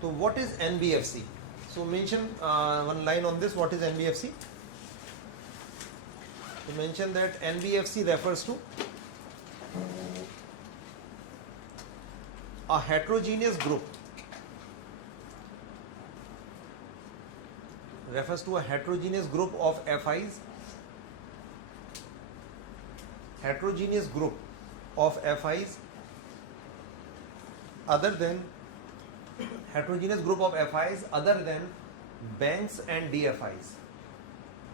So what is NBFC? So mention one line on this. What is NBFC? To mention that NBFC refers to a heterogeneous group. Refers to a heterogeneous group of FIs. Heterogeneous group of FIs other than heterogeneous group of FIs other than banks and DFIs.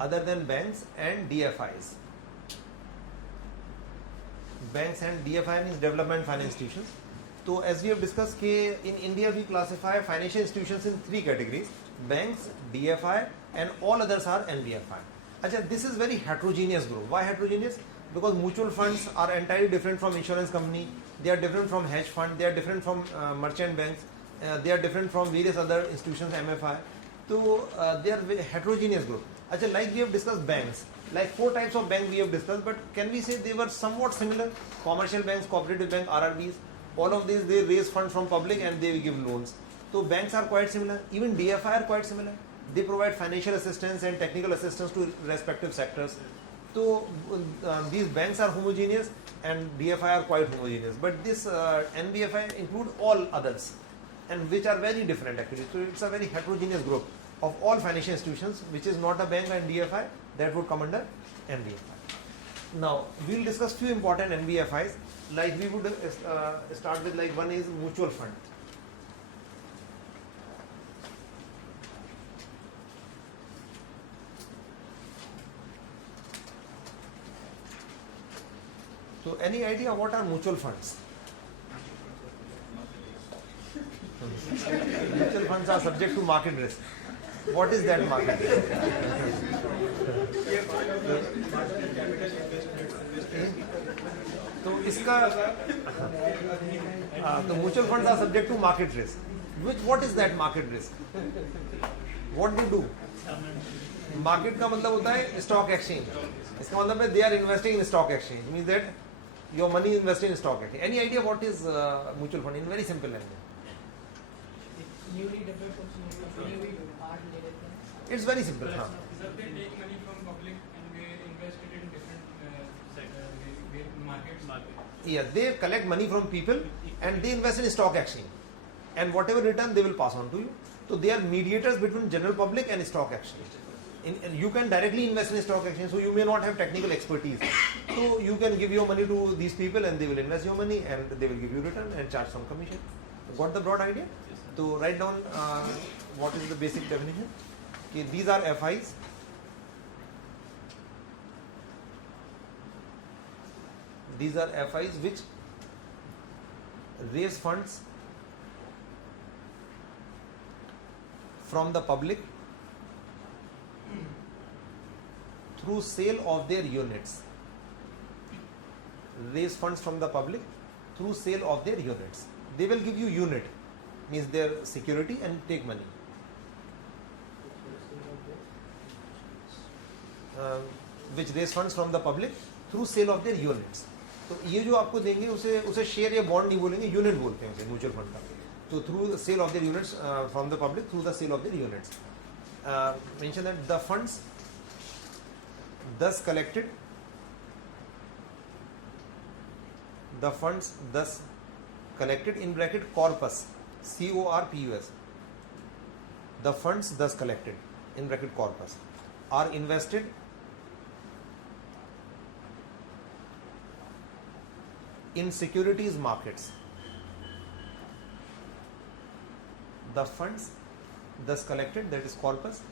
Other than banks and DFIs. Banks and DFI means development finance institutions. So as we have discussed, in India we classify financial institutions in three categories: banks, DFI, and all others are NBFI. Achha, this is very heterogeneous group. Why heterogeneous? Because mutual funds are entirely different from insurance company. They are different from hedge fund. They are different from merchant banks. They are different from various other institutions, MFI. So they are very heterogeneous group. Achha, like we have discussed banks, like 4 types of bank we have discussed, but can we say they were somewhat similar? Commercial banks, cooperative bank, RRBs, all of these, they raise funds from public and they give loans. So banks are quite similar. Even DFI are quite similar. They provide financial assistance and technical assistance to respective sectors. So these banks are homogeneous and DFI are quite homogeneous. But this NBFI include all others, and which are very different actually. So it's a very heterogeneous group of all financial institutions, which is not a bank and DFI, that would come under NBFI. Now we will discuss few important NBFIs. Like we would start with, like, one is mutual fund. So any idea what are mutual funds? Mutual funds are subject to market risk. What is that market risk? So the mutual funds are subject to market risk. What is that market risk? What they do? Market का मतलब होता है stock exchange. इसका मतलब है they are investing in stock exchange. Means that your money is invested in stock exchange. Any idea what is mutual fund in very simple language? It's very simple. Sir, they take money from public and they invest it in different markets. Yes, they collect money from people and they invest in stock exchange. And whatever return they will pass on to you. So they are mediators between general public and stock exchange. You can directly invest in stock exchange, so you may not have technical expertise. So you can give your money to these people and they will invest your money and they will give you return and charge some commission. Got the broad idea? So write down what is the basic definition. Okay, these are FIs. These are FIs which raise funds from the public through sale of their units. Raise funds from the public through sale of their units. They will give you unit, means their security, and take money. Which raise funds from the public through sale of their units. तो ये जो आपको देंगे उसे share या bond नहीं बोलेंगे, unit बोलते हैं उसे म्यूचुअल फंड का. तो through the sale of their units from the public through the sale of their units. Mention that the funds thus collected in bracket corpus, CORPUS, the funds thus collected in bracket corpus are invested in securities markets. The funds thus collected, that is corpus,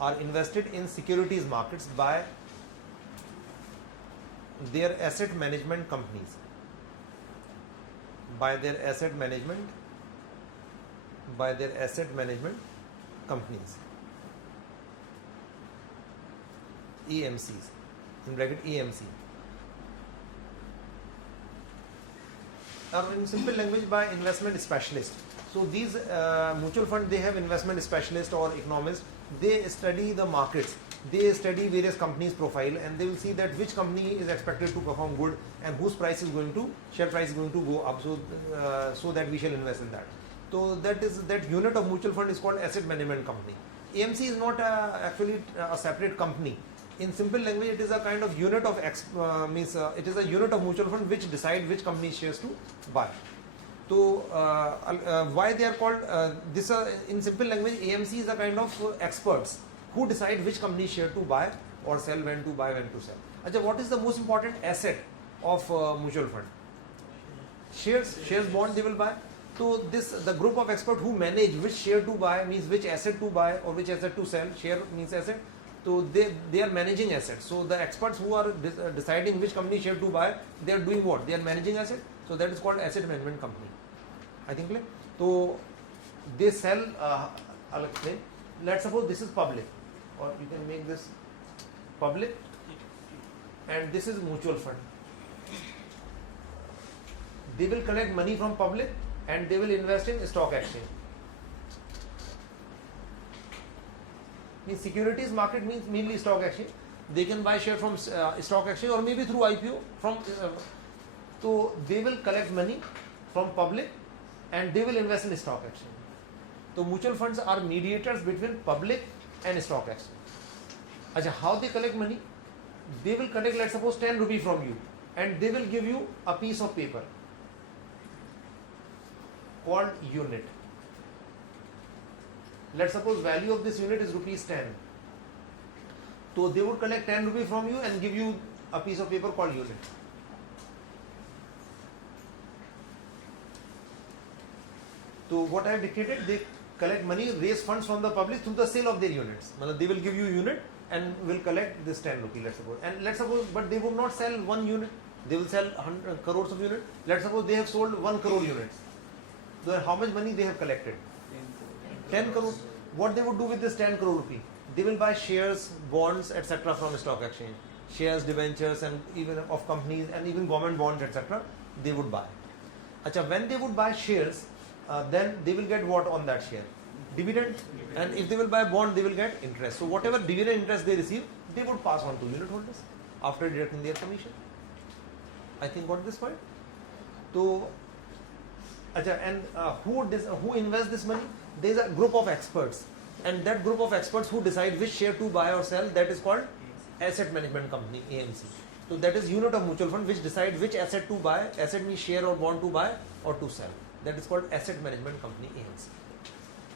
are invested in securities markets by their asset management companies. By their asset management companies, EMCs, in bracket EMC. Or in simple language, by investment specialists. So these mutual funds, they have investment specialists or economists. They study the markets, they study various companies' profile, and they will see that which company is expected to perform good and whose share price is going to go up, so that we shall invest in that. So that unit of mutual fund is called asset management company. AMC is not actually a separate company. In simple language, it is a kind of unit of it is a unit of mutual fund which decide which company shares to buy. So why they are called this? In simple language, AMC is a kind of experts who decide which company share to buy or sell, when to buy, when to sell. Achha, what is the most important asset of mutual fund? Shares, bond they will buy. So the group of experts who manage which share to buy means which asset to buy or which asset to sell. Share means asset. So they are managing assets. So the experts who are deciding which company share to buy, they are doing what? They are managing asset. So that is called asset management company. I think clear. So they sell. I'll explain. Let's suppose this is public, or you can make this public, and this is mutual fund. They will collect money from public and they will invest in stock exchange. Means securities market means mainly stock exchange. They can buy share from stock exchange or maybe through IPO from. So they will collect money from public and they will invest in stock exchange. So mutual funds are mediators between public and stock exchange. Achha, how they collect money? They will collect, let's suppose, 10 rupee from you and they will give you a piece of paper called unit. Let's suppose value of this unit is rupees 10. So they would collect 10 rupee from you and give you a piece of paper called unit. So what I have dictated, they collect money, raise funds from the public through the sale of their units. They will give you a unit and will collect this 10 rupee, let's suppose. And let's suppose, but they would not sell one unit. They will sell 100 crores of units. Let's suppose they have sold 1 crore units. So how much money they have collected? 10 crore. What they would do with this 10 crore rupee? They will buy shares, bonds, etc. from stock exchange. Shares, debentures, and even of companies and even government bonds, etc. They would buy. Achha, when they would buy shares, then they will get what on that share? Dividend. And if they will buy bond, they will get interest. So whatever dividend interest they receive, they would pass on to unit holders after deducting their commission. I think got this point. So, achha, and who invests this money? There is a group of experts, and that group of experts who decide which share to buy or sell, that is called asset management company, AMC. So that is unit of mutual fund which decide which asset to buy. Asset means share or bond to buy or to sell. That is called asset management company, AMC.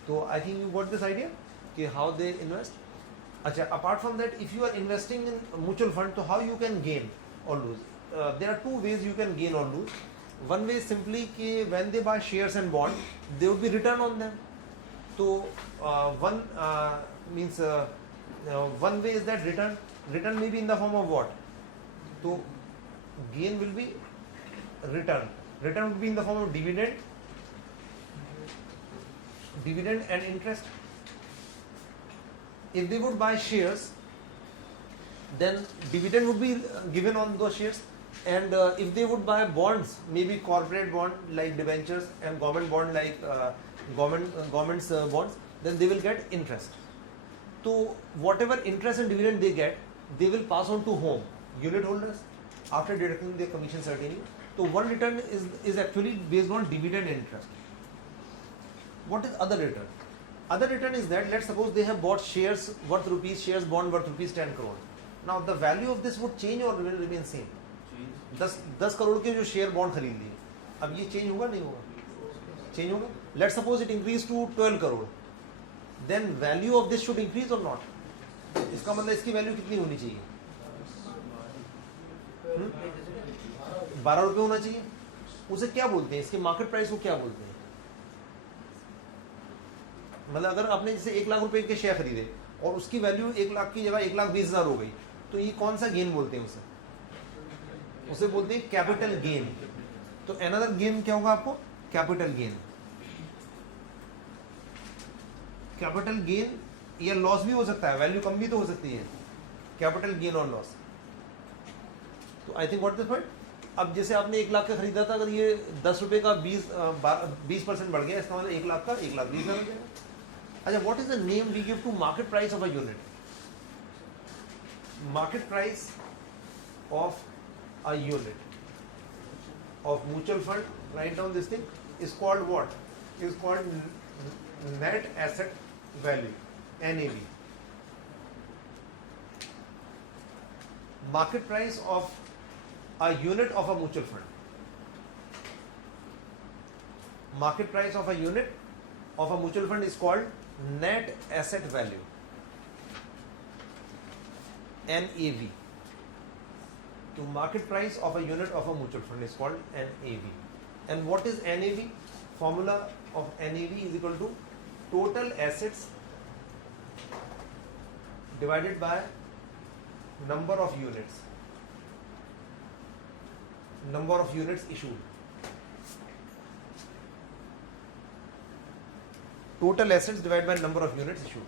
So I think you got this idea, okay, how they invest. Achha, apart from that, if you are investing in mutual fund, so how you can gain or lose? There are two ways you can gain or lose. One way is simply कि when they buy shares and bond, there would be return on them. So one way is that return may be in the form of what? So gain will be return. Return would be in the form of dividend and interest. If they would buy shares, then dividend would be given on those shares. And if they would buy bonds, maybe corporate bond like debentures and government bond like government's bonds, then they will get interest. So whatever interest and dividend they get, they will pass on to whom? Unit holders after deducting their commission certainly. So one return is actually based on dividend and interest. What is other return? Other return is that, let's suppose they have bought shares worth rupees, shares bond worth rupees 10 crore. Now the value of this would change or will remain same? 10 crore के जो share bond खरीद लिए, अब ये change होगा नहीं होगा? Change होगा. Let's suppose it increased to 12 crore. Then value of this should increase or not? इसका मतलब इसकी वैल्यू कितनी होनी चाहिए? 12 रुपए होना चाहिए. उसे क्या बोलते हैं? इसके मार्केट प्राइस को क्या बोलते हैं? मतलब अगर आपने जैसे 1 लाख रुपए के शेयर खरीदे और उसकी वैल्यू 1 लाख की जगह 1,20,000 हो गई, तो ये कौन सा गेन बोलते हैं उसे बोलते हैं कैपिटल गेन. तो अनदर गेन क्या होगा आपको? Capital gain. कैपिटल गेन या लॉस भी हो सकता है, वैल्यू कम भी तो हो सकती है. कैपिटल गेन और लॉस. तो I think what this point. अब जैसे आपने 1 लाख का खरीदा था, अगर ये 10 रुपए का 20% बढ़ गया, इसका मतलब 1 लाख का 1,20,000 हो जाएगा. अच्छा, what is the name we give to market price of a unit? Market price of a unit of mutual fund, write down this thing, is called what? is called net asset value, NAV. Market price of a unit of a mutual fund. Market price of a unit of a mutual fund is called net asset value, NAV. So market price of a unit of a mutual fund is called NAV. And what is NAV? Formula of NAV is equal to total assets divided by number of units. Number of units issued. Total assets divided by number of units issued.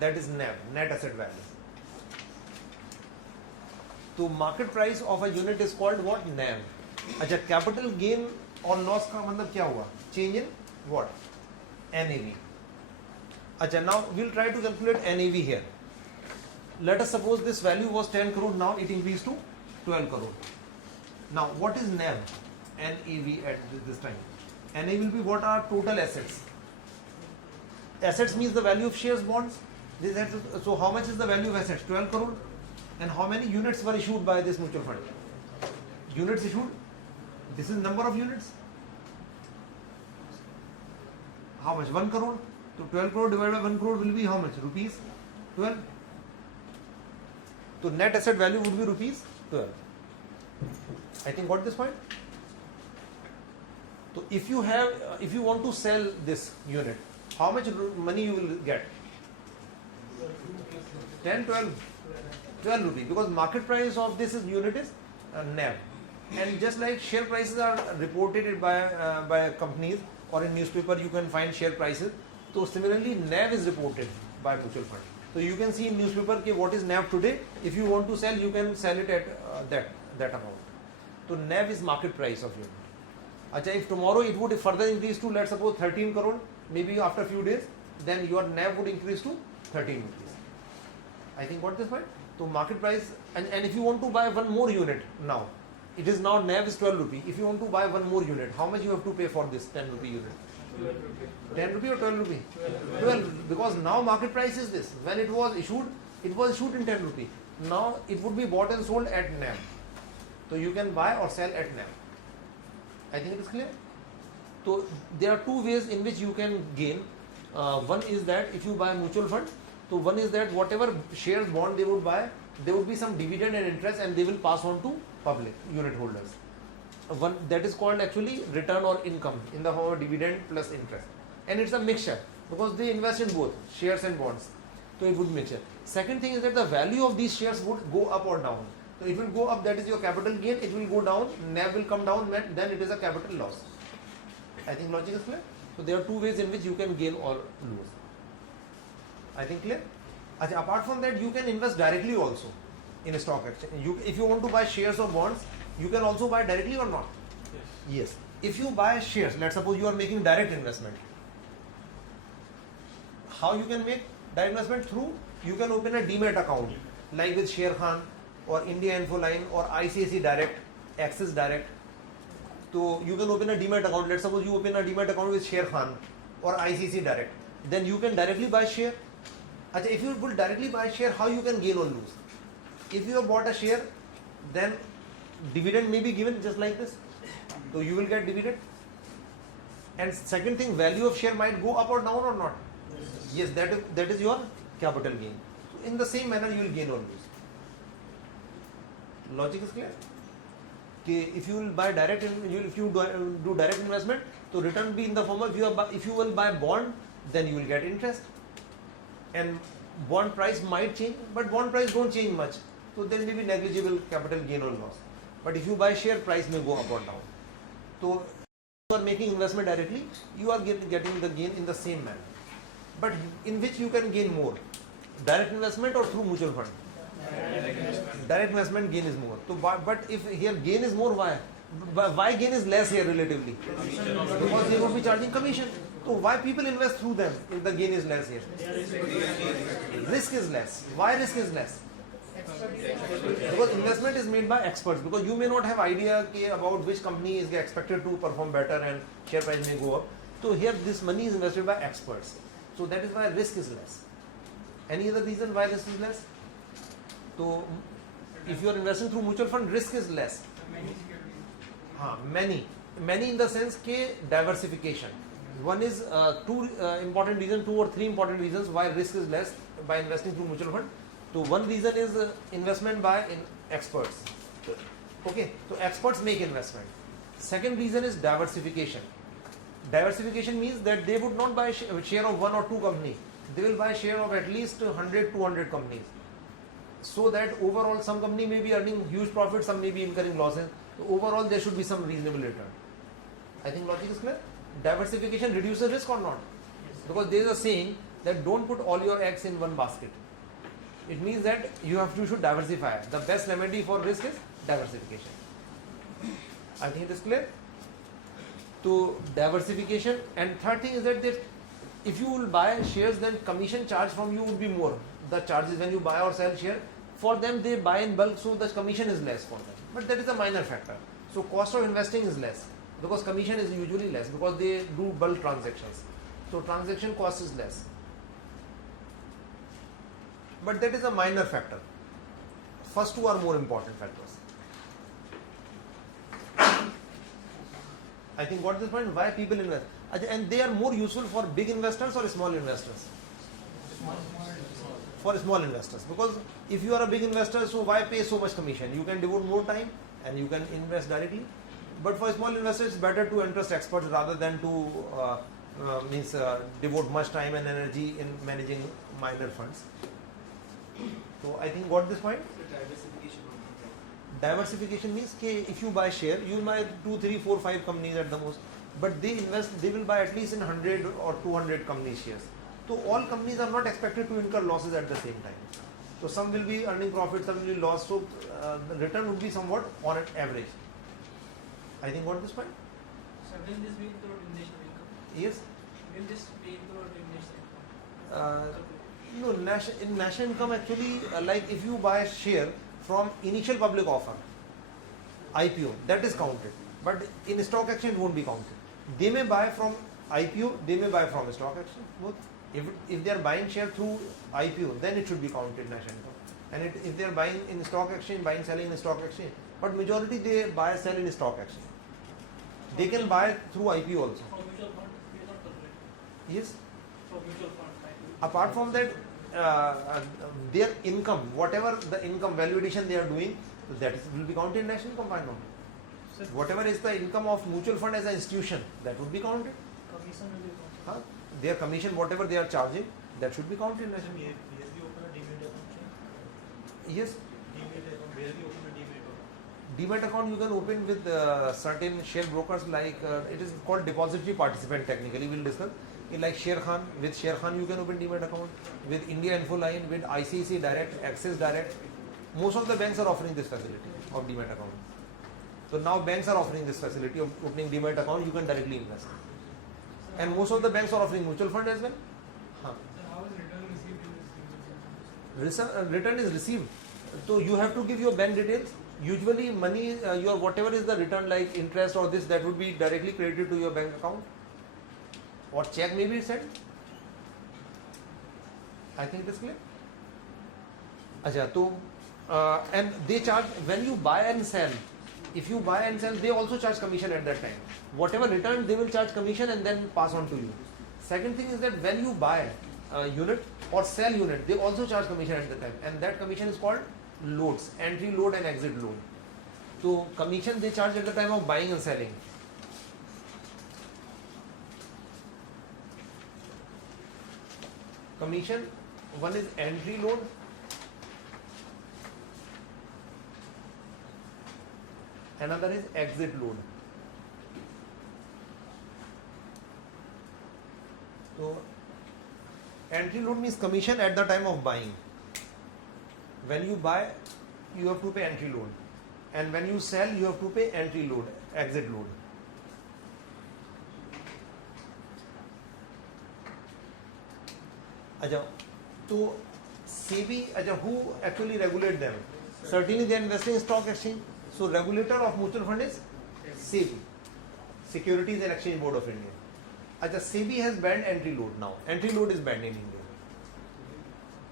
That is NAV, net asset value. So market price of a unit is called what? NAV. अच्छा, capital gain or loss का मतलब क्या हुआ? Change in what? NAV. अच्छा, now we'll try to calculate NAV here. Let us suppose this value was 10 crore, now it increased to 12 crore. Now what is NAV? NAV at this time. NAV will be what are total assets. Assets means the value of shares, bonds. So how much is the value of assets? 12 crore. And how many units were issued by this mutual fund? Units issued. This is number of units. How much? 1 crore. So 12 crore divided by 1 crore will be how much? Rupees 12. So net asset value would be rupees 12. I think got this point. So if you want to sell this unit, how much money you will get? 10, 12 rupees, because market price of this unit is NAV. And just like share prices are reported by companies, or in newspaper you can find share prices, so similarly NAV is reported by mutual fund. So you can see in newspaper what is NAV today. If you want to sell, you can sell it at that amount. So NAV is market price of unit. Achha, if tomorrow it would further increase to, let's suppose 13 crore, maybe after a few days, then your NAV would increase to 13 rupees. I think got this point. So market price, and if you want to buy one more unit now, it is now NAV is 12 rupee. If you want to buy one more unit, how much you have to pay for this 10 rupee unit? 10 rupee or 12 rupee? 12, because now market price is this. When it was issued in 10 rupee. Now it would be bought and sold at NAV. So you can buy or sell at NAV. I think it is clear. So there are two ways in which you can gain. One is that if you buy a mutual fund, so one is that whatever shares, bond they would buy, there would be some dividend and interest, and they will pass on to public unit holders. One that is called actually return or income in the form of dividend plus interest, and it's a mixture because they invest in both shares and bonds. So it would mixture. Second thing is that the value of these shares would go up or down. So it will go up, that is your capital gain. It will go down, NAV will come down, then it is a capital loss. I think logic is clear. So there are two ways in which you can gain or lose. I think clear. Apart from that, you can invest directly also in a stock exchange. If you want to buy shares or bonds, you can also buy directly or not? Yes. If you buy shares, let's suppose you are making direct investment. How you can make direct investment? Through, you can open a demat account like with Sher Khan or India Infoline or ICICI Direct, Axis Direct. So you can open a demat account. Let's suppose you open a demat account with Sher Khan or ICICI Direct. Then you can directly buy share. If you will directly buy share, how you can gain or lose? If you have bought a share, then dividend may be given just like this. So you will get dividend. And second thing, value of share might go up or down or not. Yes, that is your capital gain. So in the same manner, you will gain or lose. Logic is clear. If you will buy direct, if you do direct investment, so return will be in the form of if you will buy bond, then you will get interest. And bond price might change, but bond price don't change much. So there may be negligible capital gain or loss. But if you buy share, price may go up or down. So if you are making investment directly, you are getting the gain in the same manner. But in which you can gain more? Direct investment or through mutual fund? Direct investment gain is more. So, but if here gain is more, why? Why gain is less here relatively? Because they would be charging commission. So why people invest through them if the gain is less here? Risk is less. Why risk is less? Because investment is made by experts. Because you may not have idea about which company is expected to perform better and share price may go up. So here this money is invested by experts. So that is why risk is less. Any other reason why risk is less? So if you are investing through mutual fund, risk is less. Many securities. Many in the sense के diversification. One is two or three important reasons why risk is less by investing through mutual fund. So one reason is investment by experts. Okay, so experts make investment. Second reason is diversification. Diversification means that they would not buy a share of one or two companies. They will buy share of at least 100, 200 companies. So that overall some company may be earning huge profits, some may be incurring losses. So overall there should be some reasonable return. I think logic is clear. Diversification reduces risk or not? Yes. Because there is a saying that don't put all your eggs in one basket. It means that you should diversify. The best remedy for risk is diversification. I think it is clear. So diversification, and third thing is that if you will buy shares, then commission charge from you would be more. The charges when you buy or sell share, for them they buy in bulk, so the commission is less for them. But that is a minor factor. So cost of investing is less because commission is usually less because they do bulk transactions. So transaction cost is less. But that is a minor factor. First two are more important factors. I think what this point, why people invest, and they are more useful for big investors or small investors? For small investors, because if you are a big investor, so why pay so much commission? You can devote more time and you can invest directly. But for small investors, it's better to entrust experts rather than to devote much time and energy in managing minor funds. So I think got this point. Diversification means if you buy share, you will buy 2, 3, 4, 5 companies at the most, but they will buy at least in 100 or 200 company shares. So all companies are not expected to incur losses at the same time. So some will be earning profit, some will be lost. So the return would be somewhat on an average. I think got this point? So will this be included in national income? Yes. Will this be included in national income? No, in national income actually, like if you buy a share from initial public offer, IPO, that is counted. But in stock exchange, it won't be counted. They may buy from IPO, they may buy from stock exchange, both. If they are buying share through IPO, then it should be counted national income. And if they are buying in stock exchange, selling in stock exchange, but majority they buy, sell in stock exchange. They can buy through IPO also. For mutual fund, we are not calculating. Yes. For mutual fund, Apart from that, their income, whatever the income valuation they are doing, that will be counted in national income. Why not? So Whatever is the income of mutual fund as an institution, that would be counted. commission will be counted. Their commission, whatever they are charging, that should be counted in national income. Yes. Demat account you can open with certain share brokers like it is called depository participant technically, we'll discuss. Like Sher Khan, with Sher Khan you can open Demat account, with India Infoline, with ICICI Direct, Axis Direct. Most of the banks are offering this facility of Demat account. So now banks are offering this facility of opening Demat account, you can directly invest. And most of the banks are offering mutual fund as well. So how is return received in this? Return is received. So you have to give your bank details. Usually money, your whatever is the return like interest or this, that would be directly credited to your bank account. Or check may be sent. I think it is clear. Acha, so, and they charge, when you buy and sell, if you buy and sell, they also charge commission at that time. Whatever return, they will charge commission and then pass on to you. Second thing is that when you buy a unit or sell unit, they also charge commission at the time. And that commission is called loads, entry load and exit load. So commission they charge at the time of buying and selling. Commission, one is entry load, another is exit load. So entry load means commission at the time of buying. When you buy, you have to pay entry load, and when you sell, you have to pay entry load, exit load. Acha, so SEBI, who actually regulate them? Certainly they are investing in stock exchange. So regulator of mutual fund is SEBI, Securities and Exchange Board of India. अच्छा, SEBI has banned entry load now. Entry load is banned in India.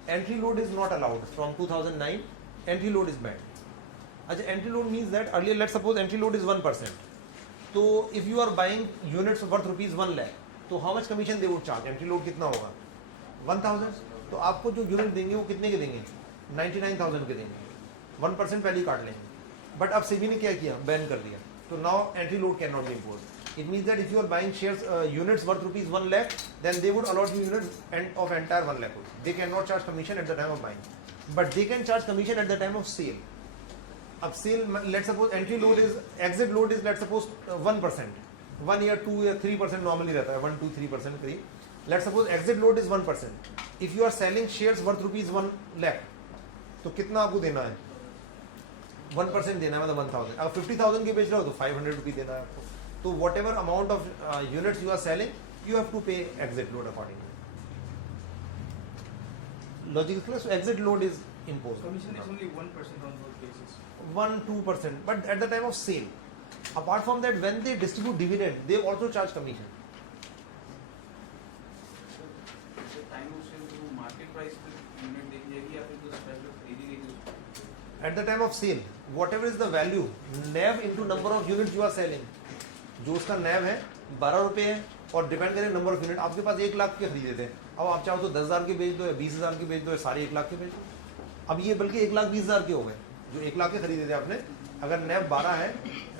Entry load is not allowed from 2009. Entry load is banned. अच्छा, entry load means that earlier, let's suppose entry load is 1%. So if you are buying units worth rupees 1 lakh, तो how much commission they would charge? Entry load कितना होगा? 1000. तो आपको जो unit देंगे वो कितने के देंगे? 99,000 के देंगे. 1% पहले ही काट लेंगे. बट अब सेबी ने क्या किया? बैन कर दिया. तो now entry load can not be imposed. It means that if you are buying shares units worth rupees 1 lakh, then they would allot you units of entire 1 lakh. They cannot charge commission at the time of buying, but they can charge commission at the time of sale. अब sale, let's suppose entry load is, exit load is, let's suppose 1%. 1 year, 2 year, 3% normally रहता है, 1, 2, 3% करीब. Let's suppose exit load is 1%. If you are selling shares worth rupees 1 lakh, तो कितना आपको देना है? 1% देना है, मतलब 1000. अगर 50,000 के बेच रहे हो तो 500 रुपये देना है आपको. तो whatever amount of units you are selling, you have to pay exit load accordingly. Logic is clear. So exit load is imposed. Commission is only 1% on those cases. 1-2%, but at the time of sale. Apart from that, when they distribute dividend, they also charge commission. So time of sale to market price पे unit देखी जाएगी या फिर जो special खरीदी गई उसको? At the time of sale, whatever is the value, NAV into number of units you are selling. जो उसका NAV है 12 रुपये है, और डिपेंड करे नंबर ऑफ यूनिट. आपके पास 1 लाख के खरीदे थे, अब आप चाहो तो 10,000 के बेच दो या 20,000 के बेच दो या सारे 1 लाख के बेच दो. अब ये बल्कि 1,20,000 के हो गए जो 1 लाख के खरीदे थे आपने. अगर NAV 12 है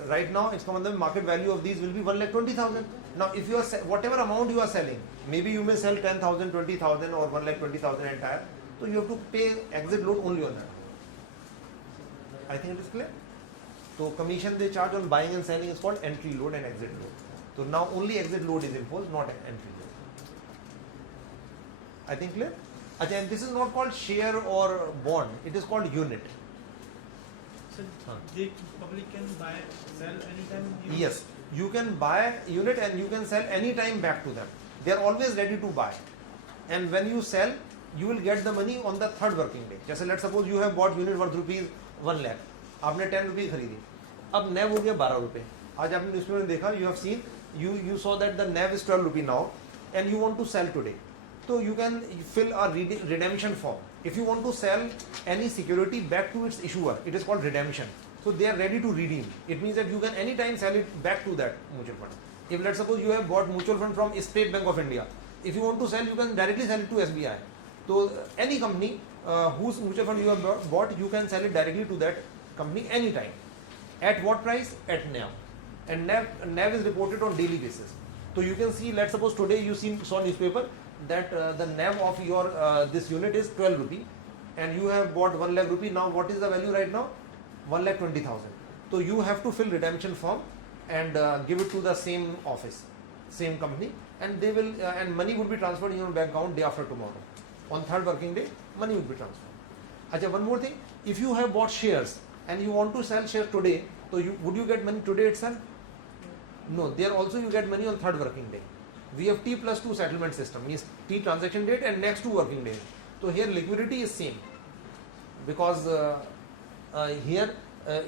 राइट नाउ, इसका मतलब market value of these will be 1,20,000. Now if you are whatever amount you are selling, maybe you may sell 10,000, 20,000 और 1,20,000 एंटायर, तो you have to pay exit load only on that. I think it is clear. तो commission they charge on buying and selling is called entry load and exit load. So now only exit load is imposed, not entry load. I think clear? Again, this is not called share or bond. It is called unit. So the public can buy, sell anytime. Yes, you can buy unit and you can sell anytime back to them. They are always ready to buy. And when you sell, you will get the money on the 3rd working day. जैसे let's suppose you have bought unit worth rupees 1 lakh. आपने 10 रुपये खरीदी. अब NAV हो गया 12 रुपये. आज आपने न्यूज़पेपर में देखा, you have seen. You saw that the NAV is 12 rupee now and you want to sell today. So you can fill a redemption form. If you want to sell any security back to its issuer, it is called redemption. So they are ready to redeem. It means that you can anytime sell it back to that mutual fund. If let's suppose you have bought mutual fund from State Bank of India, if you want to sell, you can directly sell it to SBI. So any company whose mutual fund you have bought, you can sell it directly to that company anytime. At what price? At NAV. And NAV is reported on daily basis. So you can see, let's suppose today you saw newspaper that the NAV of your this unit is 12 rupee and you have bought 1 lakh rupee. Now what is the value right now? 1,20,000. So you have to fill redemption form and give it to the same office, same company, and they will and money would be transferred in your bank account day after tomorrow. On 3rd working day, money would be transferred. Achha, one more thing, if you have bought shares and you want to sell shares today, so would you get money today itself? No, there also you get money on 3rd working day. We have T plus 2 settlement system, means T transaction date and next 2 working days. So here liquidity is same, because here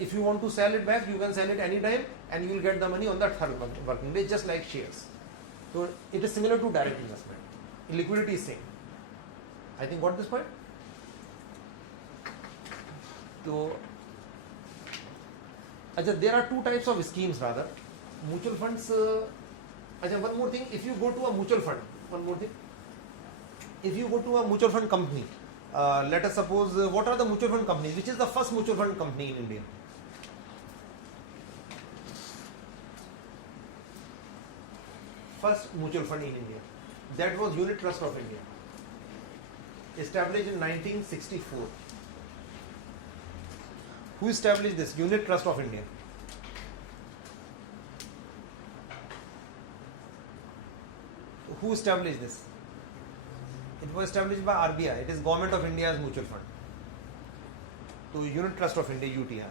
if you want to sell it back, you can sell it anytime and you will get the money on that 3rd working day, just like shares. So it is similar to direct investment. Liquidity is same. I think got this point? So there are 2 types of schemes rather. Mutual funds. One more thing, if you go to a mutual fund, if you go to a mutual fund company, let us suppose, what are the mutual fund companies? Which is the first mutual fund company in India? First mutual fund in India, that was Unit Trust of India, established in 1964. Who established this? Unit Trust of India. Who established this? It was established by RBI. It is Government of India's mutual fund. So Unit Trust of India, UTI.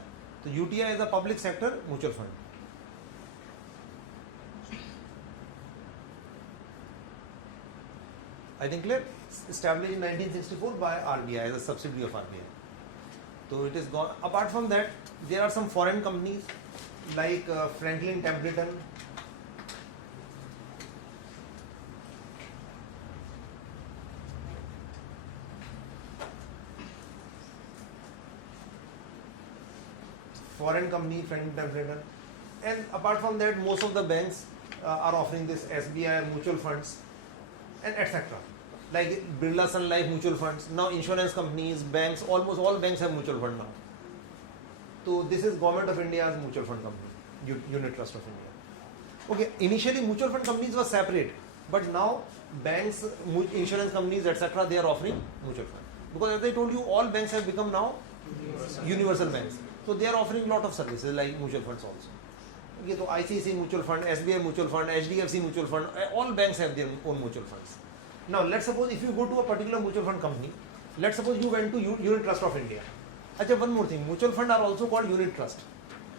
So UTI is a public sector mutual fund. I think clear? Established in 1964 by RBI as a subsidiary of RBI. So it is gone. Apart from that, there are some foreign companies like Franklin Templeton, foreign company, Franklin Templeton, and apart from that, most of the banks are offering this SBI mutual funds and etc. Like Birla Sun Life mutual funds. Now insurance companies, banks, almost all banks have mutual fund now. So this is Government of India's mutual fund company, Unit Trust of India. Okay, initially mutual fund companies were separate, but now banks, insurance companies, etc., they are offering mutual fund. Because as I told you, all banks have become now universal banks. So they are offering lot of services like mutual funds also. Okay, so ICICI mutual fund, SBI mutual fund, HDFC mutual fund, all banks have their own mutual funds. Now let's suppose if you go to a particular mutual fund company, let's suppose you went to Unit Trust of India. Achha, one more thing, mutual fund are also called unit trust.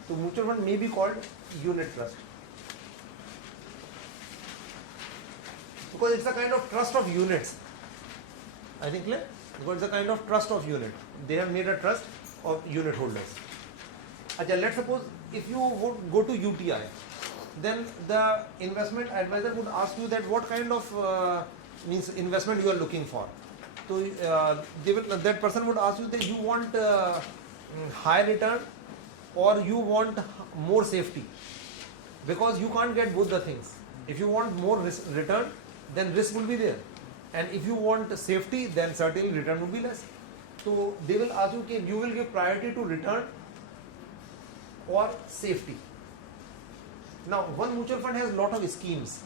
So mutual fund may be called unit trust. Because it's a kind of trust of units. I think clear? Because it's a kind of trust of unit. They have made a trust of unit holders. Achha, let's suppose if you would go to UTI, then the investment advisor would ask you that what kind of means investment you are looking for. So that person would ask you that you want high return or you want more safety, because you can't get both the things. If you want more return, then risk will be there, and if you want safety, then certainly return will be less. So they will ask you, okay, you will give priority to return or safety. Now one mutual fund has lot of schemes.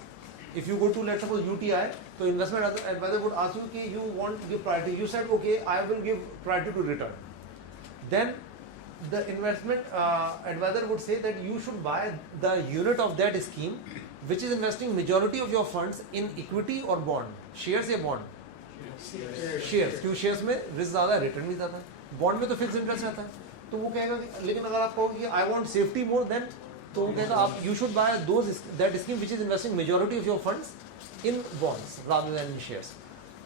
If you go to, let's suppose, UTI, so investment advisor would ask you, okay, you want to give priority. You said, okay, I will give priority to return. Then the investment advisor would say that you should buy the unit of that scheme which is investing majority of your funds in equity or bond. Shares या bond? Shares. क्यों shares में risk ज़्यादा है, return भी ज़्यादा है. Bond में तो fixed interest रहता है. तो वो कहेगा, लेकिन अगर आप कहोगे कि I want safety more, then तो वो कहेगा आप you should buy that scheme which is investing majority of your funds in bonds rather than in shares.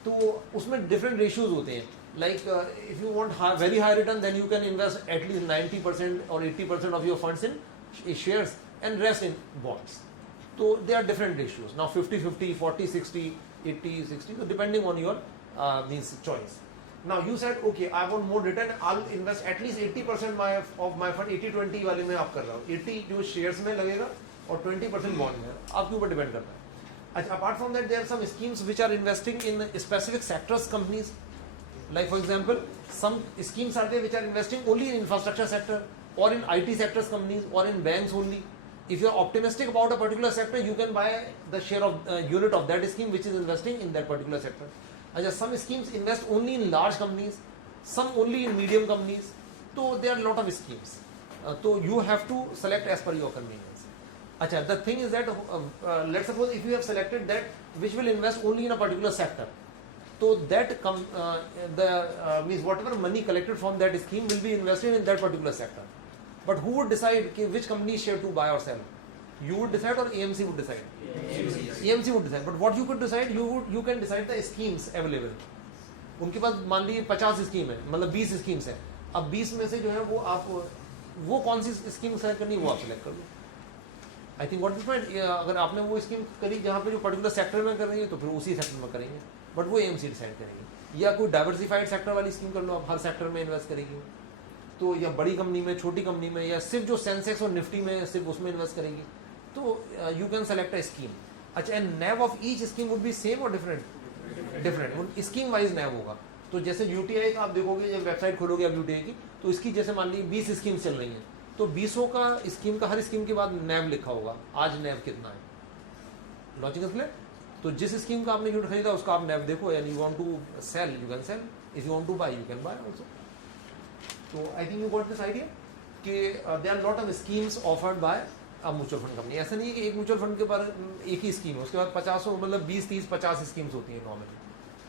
तो उसमें different ratios होते हैं. Like if you want very high return, then you can invest at least 90% or 80% of your funds in shares and rest in bonds. So there are different ratios. Now 50-50, 40-60, 80-60, so depending on your means choice. Now you said, okay, I want more return, I'll invest at least 80% of my fund, 80-20 वाले में आप कर रहा हूँ. 80 जो shares में लगेगा और 20% bond में. आपके ऊपर depend करता है. Apart from that, there are some schemes which are investing in specific sectors companies. Like for example, some schemes are there which are investing only in infrastructure sector or in IT sectors companies or in banks only. If you are optimistic about a particular sector, you can buy the share of unit of that scheme which is investing in that particular sector. Some schemes invest only in large companies, some only in medium companies. So there are a lot of schemes. So you have to select as per your convenience. The thing is that let's suppose if you have selected that which will invest only in a particular sector. So that means whatever money collected from that scheme will be invested in that particular sector. But who would decide which company share to buy or sell? You would decide or AMC would decide? AMC would decide. But what you could decide, you can decide the schemes available. उनके पास मान लीजिए 50 scheme है, मतलब 20 schemes है. अब 20 में से जो है वो कौन सी स्कीम सेलेक्ट करनी है वो आप सेलेक्ट कर लो. I think what is point, अगर आपने वो स्कीम करी जहाँ पे जो पर्टिकुलर सेक्टर में कर रही है तो फिर उसी सेक्टर में करेंगे, बट वो एएमसी डिसाइड करेंगे. या कोई डाइवर्सिफाइड सेक्टर वाली स्कीम कर लो, आप हर सेक्टर में इन्वेस्ट करेगी तो, या बड़ी कंपनी में, छोटी कंपनी में, या सिर्फ जो सेंसेक्स और निफ्टी में सिर्फ उसमें इन्वेस्ट करेंगी, तो you can select a scheme. अच्छा, and NAV of each scheme would be same और डिफरेंट स्कीम वाइज नैव होगा. तो जैसे यूटीआई का आप देखोगे, जब वेबसाइट खोलोगे आप यूटीआई की, तो इसकी जैसे मान लीजिए 20 स्कीम चल रही हैं, तो 20 का स्कीम का हर स्कीम के बाद नैव लिखा होगा, आज नैव कितना है. Logic is clear. तो जिस स्कीम का आपने यूनिट खरीदा उसका आप नैव देखो, and you want to sell you can sell, if you want to buy you can buy also. तो I think you got this idea कि there are lot of schemes offered by a mutual fund company. ऐसा नहीं है कि एक mutual fund के बारे एक ही स्कीम है, उसके बाद 50 मतलब 20, 30, 50 स्कीम्स होती हैं नॉर्मली.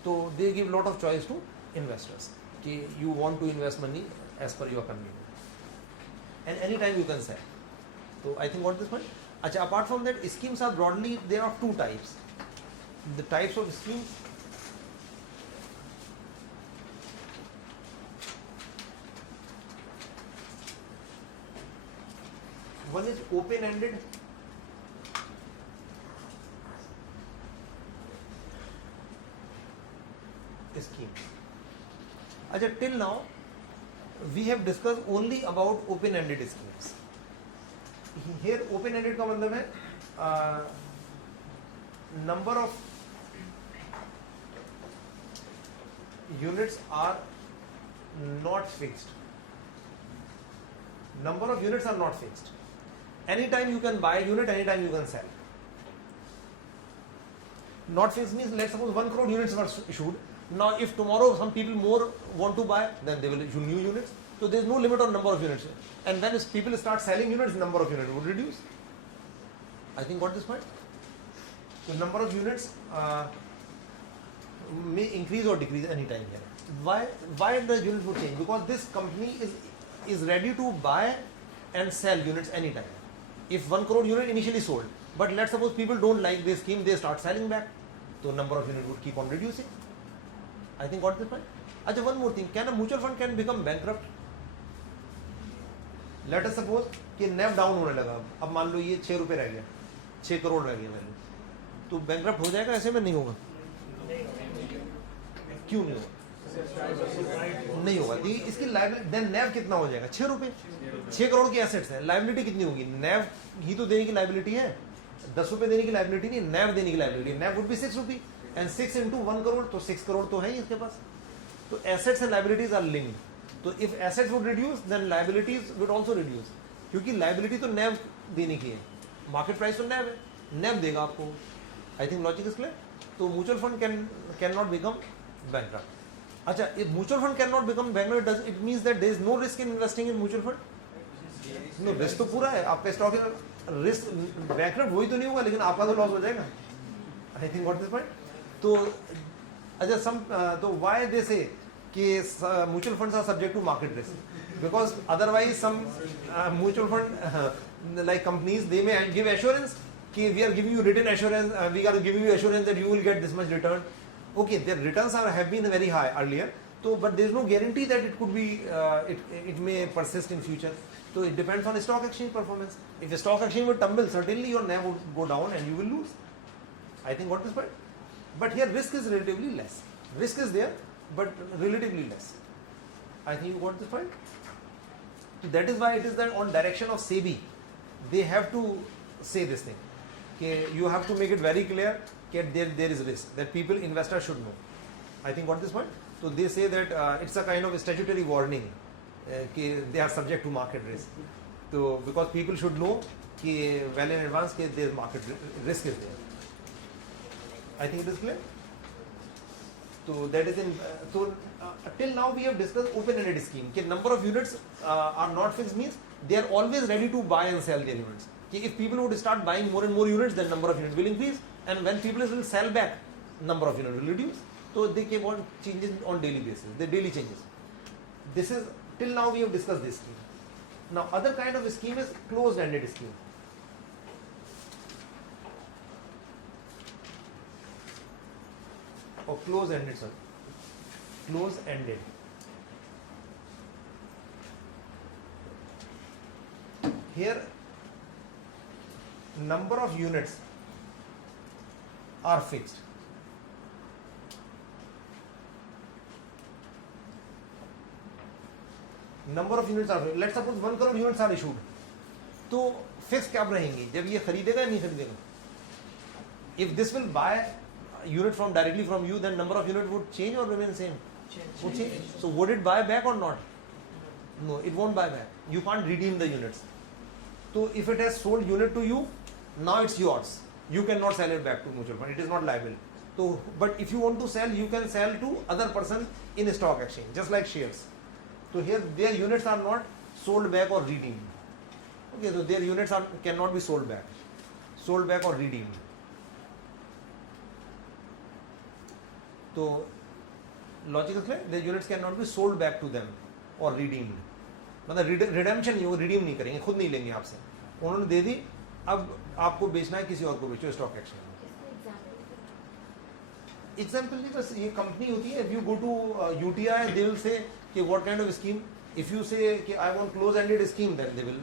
तो they give lot of choice to investors कि you want to invest money as per your convenience and any time you can sell. तो I think what this point. अच्छा, apart from that schemes are broadly there are 2 types. The types of schemes, one is open-ended scheme. Till now we have discussed only about open-ended schemes. Here open-ended का मतलब है number of units are not fixed. Number of units are not fixed. Anytime you can buy a unit, anytime you can sell. Not fixed means, let's suppose 1 crore units were issued. Now if tomorrow some people more want to buy, then they will issue new units. So there is no limit on number of units. And when people start selling units, number of units would reduce. I think got this point? So number of units may increase or decrease anytime here. Why the units would change? Because this company is ready to buy and sell units anytime. If 1 crore unit initially sold, but let's suppose people don't like this scheme, they start selling back, so number of units would keep on reducing. I think got this point? Achha, one more thing, can a mutual fund can become bankrupt? Let us suppose कि NAV down होने लगा, अब मान लो ये 6 रुपए रह गया, 6 करोड़ रह गया वैल्यू, तो bankrupt हो जाएगा? ऐसे में नहीं होगा. क्यों नहीं होगा? नहीं होगा. इसकी लाइबिलिटी देन NAV कितना हो जाएगा? 6 रुपए. 6 करोड़ की एसेट्स हैं, लाइबिलिटी कितनी होगी? NAV ही तो देने की लाइबिलिटी है, 10 रुपए देने की लाइबिलिटी नहीं, NAV देने की लाइबिलिटी. NAV would be 6 रुपए and 6 into 1 crore, तो 6 करोड़ तो है ही इसके पास. तो assets and liabilities are linked. तो if assets would reduce, then liabilities would also reduce. क्योंकि liability तो NAV देने की है, market price तो NAV है, NAV देगा आपको. I think logic is clear. तो mutual fund cannot become bankrupt. अच्छा, if mutual fund cannot become bankrupt, does it means that there is no risk in investing in mutual fund? No, risk तो पूरा है. आपका stock risk bankrupt वही तो नहीं होगा, लेकिन आपका तो loss हो जाएगा. I think what this point? तो अच्छा, तो why they say कि mutual funds are subject to market risk? Because otherwise some mutual fund like companies, they may give assurance कि we are giving you written assurance, we are giving you assurance that you will get this much return. Okay, their returns have been very high earlier, so but there is no guarantee that it could be it may persist in future. So it depends on stock exchange performance. If the stock exchange would tumble, certainly your NAV would go down and you will lose. I think what is point? But here risk is relatively less. Risk is there, but relatively less. I think you got this point. So that is why it is that on direction of SEBI, they have to say this thing. Okay, you have to make it very clear that there is risk, that investors should know. I think got this point. So they say that it's a kind of a statutory warning. They are subject to market risk. So because people should know well in advance that there is market risk is there. I think it is clear. So that is in. Till now we have discussed open-ended scheme. Number of units are not fixed means they are always ready to buy and sell their units. If people would start buying more and more units, then number of units will increase, and when people will sell back, number of units will reduce. So they keep on changes on daily basis. The daily changes. This is till now we have discussed this scheme. Now other kind of scheme is closed-ended scheme. Or close-ended, sorry. Close-ended. Here, number of units are fixed. Number of units are fixed. Let's suppose 1 crore units are issued. तो fix कब रहेंगी? जब ये खरीदेगा या नहीं खरीदेगा? If this will buy unit from directly from you, then number of unit would change or remain same? Would change. So would it buy back or not? No, it won't buy back. You can't redeem the units. So if it has sold unit to you, now it's yours. You cannot sell it back to mutual fund. It is not liable. So, but if you want to sell, you can sell to other person in a stock exchange, just like shares. So here their units are not sold back or redeemed. Okay, so their units cannot be sold back or redeemed. So logic is clear. Their units cannot be sold back to them or redeemed. मतलब redemption नहीं, वो redeem नहीं करेंगे, खुद नहीं लेंगे आपसे. उन्होंने दे दी, अब आपको बेचना है, किसी और को बेचो स्टॉक एक्सचेंज. एग्जाम्पल नहीं, बस ये कंपनी होती है. If you go to UTI, they will say कि what kind of scheme. If you say कि I want close-ended scheme, then they will.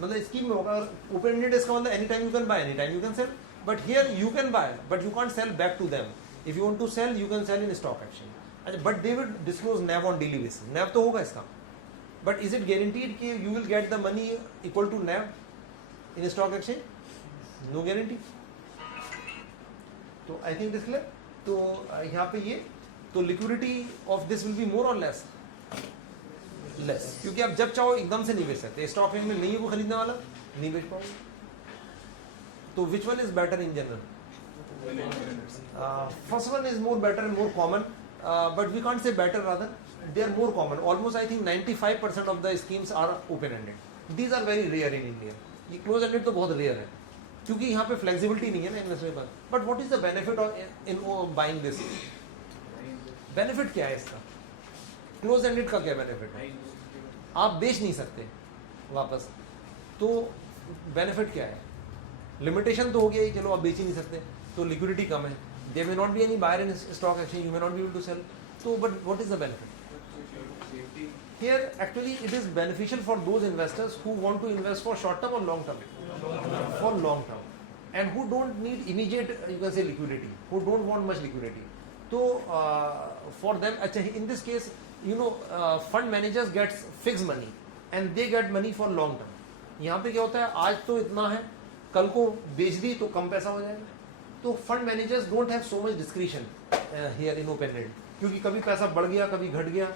मतलब स्कीम में होगा. ओपन-एंडेड इसका मतलब any time you can buy, any time you can sell. But here you can buy, but you can't sell back to them. If you want to sell, you can sell in stock exchange. अच्छा, but they will disclose NAV on daily basis, NAV तो होगा इसका, but is it guaranteed कि you will get the money equal to NAV in stock exchange? No guarantee. तो I think this clear. तो यहाँ पे ये तो liquidity of this will be more और लेस, क्योंकि आप जब चाहो एकदम से नहीं बेच सकते. स्टॉक में नहीं है वो खरीदने वाला, नहीं बेच पाओगे. तो which one is better in general? First one is more better and more common, but we can't say better, rather they are more common. Almost I think 95% of the schemes are open ended. These are very rare in India. ये close ended तो बहुत rare है, क्योंकि यहाँ पे flexibility नहीं है ना इन्वेस्टमेंट पर. But what is the benefit of in buying this? Benefit क्या है इसका? Close ended का क्या benefit है? आप बेच नहीं सकते वापस, तो benefit क्या है? Limitation तो हो गया ही, चलो आप बेच ही नहीं सकते, तो liquidity कम है. There may not be any buyer in stock exchange. You may not be able to sell. So, but what is the benefit? Here, actually, it is beneficial for those investors who want to invest for short term or long term. For long term, and who don't need immediate, you can say, liquidity. Who don't want much liquidity. So, for them, in this case, you know, fund managers gets fixed money, and they get money for long term. यहाँ पे क्या होता है, आज तो इतना है, कल को बेच दी तो कम पैसा हो जाएगा. तो fund managers don't have so much discretion here in open and, क्योंकि कभी पैसा बढ़ गया कभी घट गया,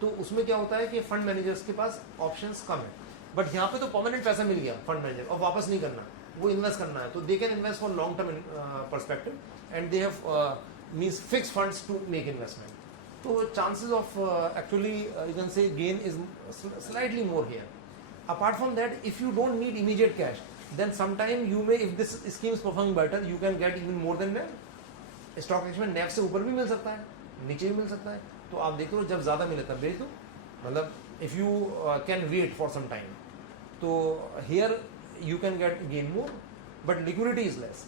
तो उसमें क्या होता है कि फंड मैनेजर्स के पास ऑप्शंस कम है. बट यहाँ पे तो परमानेंट पैसा मिल गया फंड मैनेजर, और वापस नहीं करना, वो इन्वेस्ट करना है, तो they can invest for long term perspective, and they have means fix funds to make investment. तो chances of actually you can say gain is slightly more here. Apart from that, if you don't need immediate cash, then sometime you may, if this scheme is performing better, you can get even more than NAV. Stock exchange में NAV से ऊपर भी मिल सकता है, नीचे भी मिल सकता है. तो आप देख लो, जब ज़्यादा मिले तब बेच दो, मतलब if you can wait for some time, तो here you can get gain more, but liquidity is less.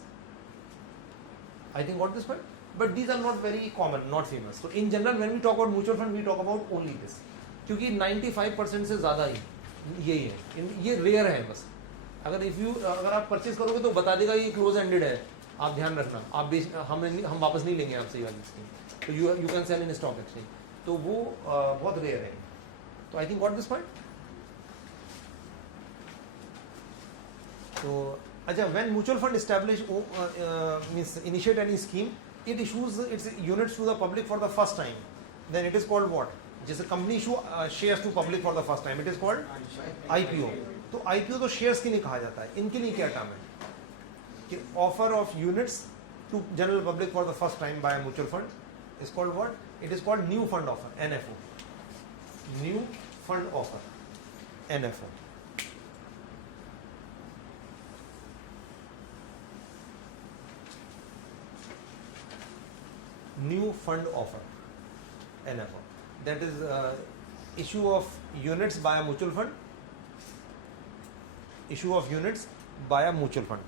I think what this point, but these are not very common, not famous. तो in general when we talk about mutual fund, we talk about only this, क्योंकि 95% से ज़्यादा ही यही है. ये rare है बस. अगर आप परचेज करोगे तो बता देगा ये क्लोज एंडेड है, आप ध्यान रखना, आप हम वापस नहीं लेंगे आपसे ये वाली स्कीम, तो you can sell in stock exchange. तो वो बहुत रेयर है. तो I think what this point. तो अच्छा, when mutual fund establish means initiate any scheme, it issues its units to the public for the first time, then it is called what. जैसे company issue shares to public for the first time, it is called IPO. तो IPO तो shares के लिए कहा जाता है. इनके लिए क्या टर्म है कि offer of units to general public for the first time by mutual fund is called what. It is called new fund offer, NFO. New fund offer, NFO. New fund offer, NFO. That is issue of units by mutual fund, issue of units by a mutual fund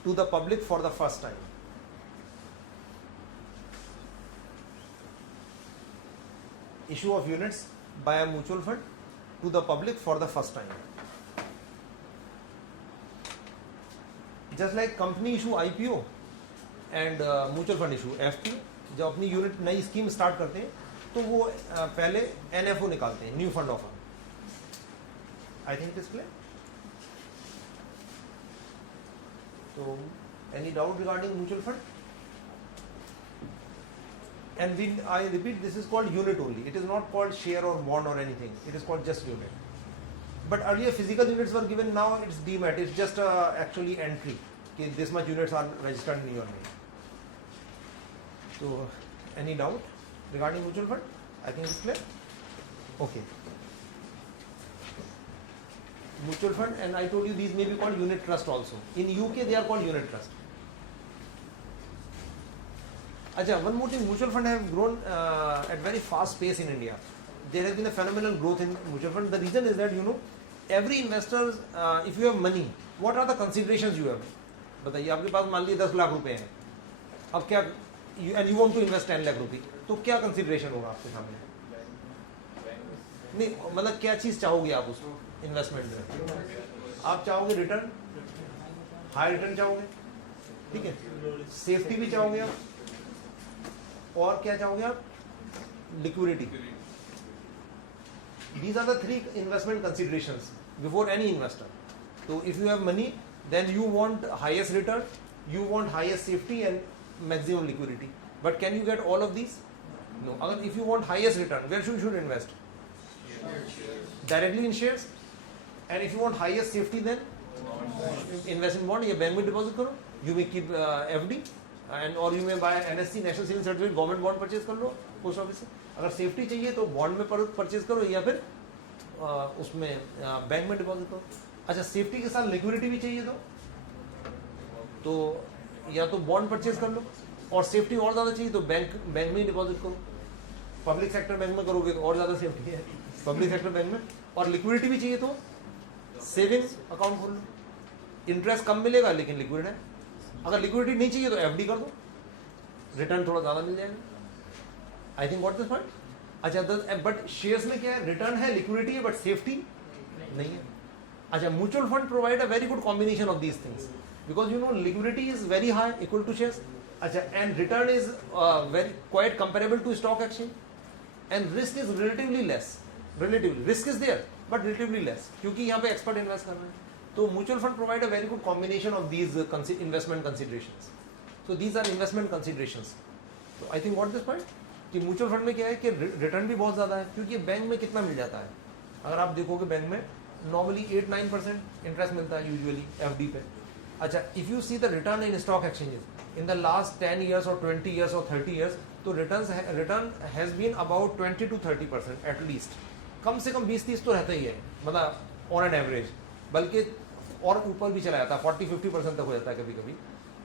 to the public for the first time. Issue of units by a mutual fund to the public for the first time. Just like company issue IPO and mutual fund issue FPO. जब अपनी unit नई scheme start करते हैं तो वो पहले NFO निकालते हैं, new fund offer. I think this clear. So, any doubt regarding mutual fund? And I repeat, this is called unit only. It is not called share or bond or anything. It is called just unit. But earlier physical units were given. Now it's demat. It's just actually entry. Okay, this much units are registered in your name. So, any doubt regarding mutual fund? I think it's clear. Okay. Mutual fund, and I told you these may be called unit trust also. In UK they are called unit trust. Acha, one more thing, mutual fund have grown at very fast pace in India. There has been a phenomenal growth in mutual fund. The reason is that, you know, every investor, if you have money, what are the considerations you have? बताइए, आपके पास मान लीजिए 10 लाख रुपए हैं, अब क्या, and you want to invest 10 lakh रुपए, तो क्या कंसिडरेशन होगा आपके सामने? नहीं, मतलब क्या चीज़ चाहोगे आप उसको इन्वेस्टमेंट में? आप चाहोगे रिटर्न, हाई रिटर्न चाहोगे, ठीक है, सेफ्टी भी चाहोगे आप, और क्या चाहोगे आप? liquidity. These are the three investment considerations before any investor. So if you have money, then you want highest return, you want highest safety and maximum liquidity. But can you get all of these? No. If you want highest return, where you should invest? Directly in shares. And if you want highest safety, then invest in bond या bank में deposit करो. You may keep FD and or you may buy NSC National Savings Certificate government bond purchase कर लो post office से. अगर safety चाहिए तो bond में purchase करो या फिर उसमें बैंक में डिपॉजिट करो. अच्छा सेफ्टी के साथ लिक्विडिटी भी चाहिए तो या तो बॉन्ड परचेज कर लो और सेफ्टी और ज़्यादा चाहिए तो बैंक में ही डिपॉजिट करो. पब्लिक सेक्टर बैंक में करोगे तो और ज़्यादा सेफ्टी है पब्लिक सेक्टर बैंक में. और लिक्विडिटी भी चाहिए तो सेविंग्स अकाउंट खोल लो. इंटरेस्ट कम मिलेगा लेकिन लिक्विड है. अगर लिक्विडिटी नहीं चाहिए तो एफडी कर दो, रिटर्न थोड़ा ज़्यादा मिल जाएगा. आई थिंक व्हाट दिस पॉइंट. अच्छा बट शेयर्स में क्या है, रिटर्न है, लिक्विडिटी है, बट सेफ्टी नहीं है. अच्छा mutual fund provide a very good combination of these things because you know liquidity is very high equal to shares. अच्छा and return is very quite comparable to stock exchange and risk is relatively less. Relatively risk is there but relatively less क्योंकि यहाँ पे expert invest कर रहे हैं. तो mutual fund provide a very good combination of these investment considerations. So these are investment considerations. तो I think what this point कि mutual fund में क्या है कि रिटर्न भी बहुत ज़्यादा है क्योंकि बैंक में कितना मिल जाता है. अगर आप देखोगे बैंक में नॉर्मली 8-9% इंटरेस्ट मिलता है यूजुअली एफडी पे. अच्छा if you see the return in stock exchanges in the last 10 years और 20 years और 30 years तो return has been about 20 to 30% at least. कम से कम 20-30 तो रहता ही है मतलब ऑन एन एवरेज, बल्कि और ऊपर भी चला जाता है 40-50% तक हो जाता है कभी कभी.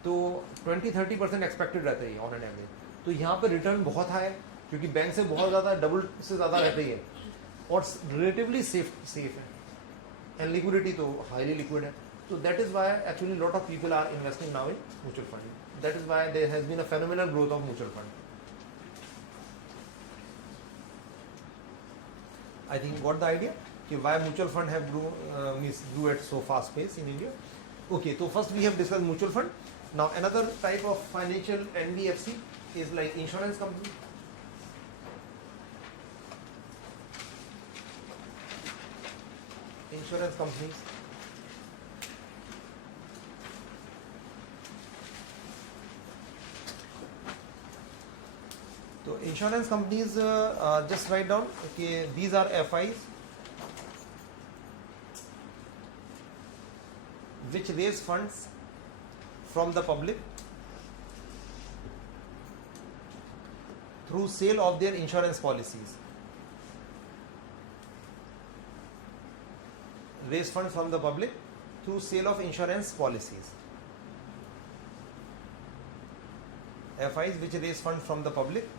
तो 20-30% एक्सपेक्टेड रहता ही है ऑन एन एवरेज. तो यहाँ पर रिटर्न बहुत हाई है क्योंकि बैंक से बहुत ज़्यादा डबल से ज़्यादा रहता ही है और रिलेटिवली सेफ है एंड लिक्विडिटी तो हाईली लिक्विड है. तो that is why actually lot of people are investing now in mutual fund. That is why there has been a phenomenal growth of mutual fund. I think got the idea कि why mutual fund have grew at so fast pace in India. Okay, so first we have discussed mutual fund. Now another type of financial NBFC is like insurance company. Insurance companies. So insurance companies just write down okay, these are FIs which raise funds from the public through sale of their insurance policies. Raise funds from the public through sale of insurance policies. FIs which raise funds from the public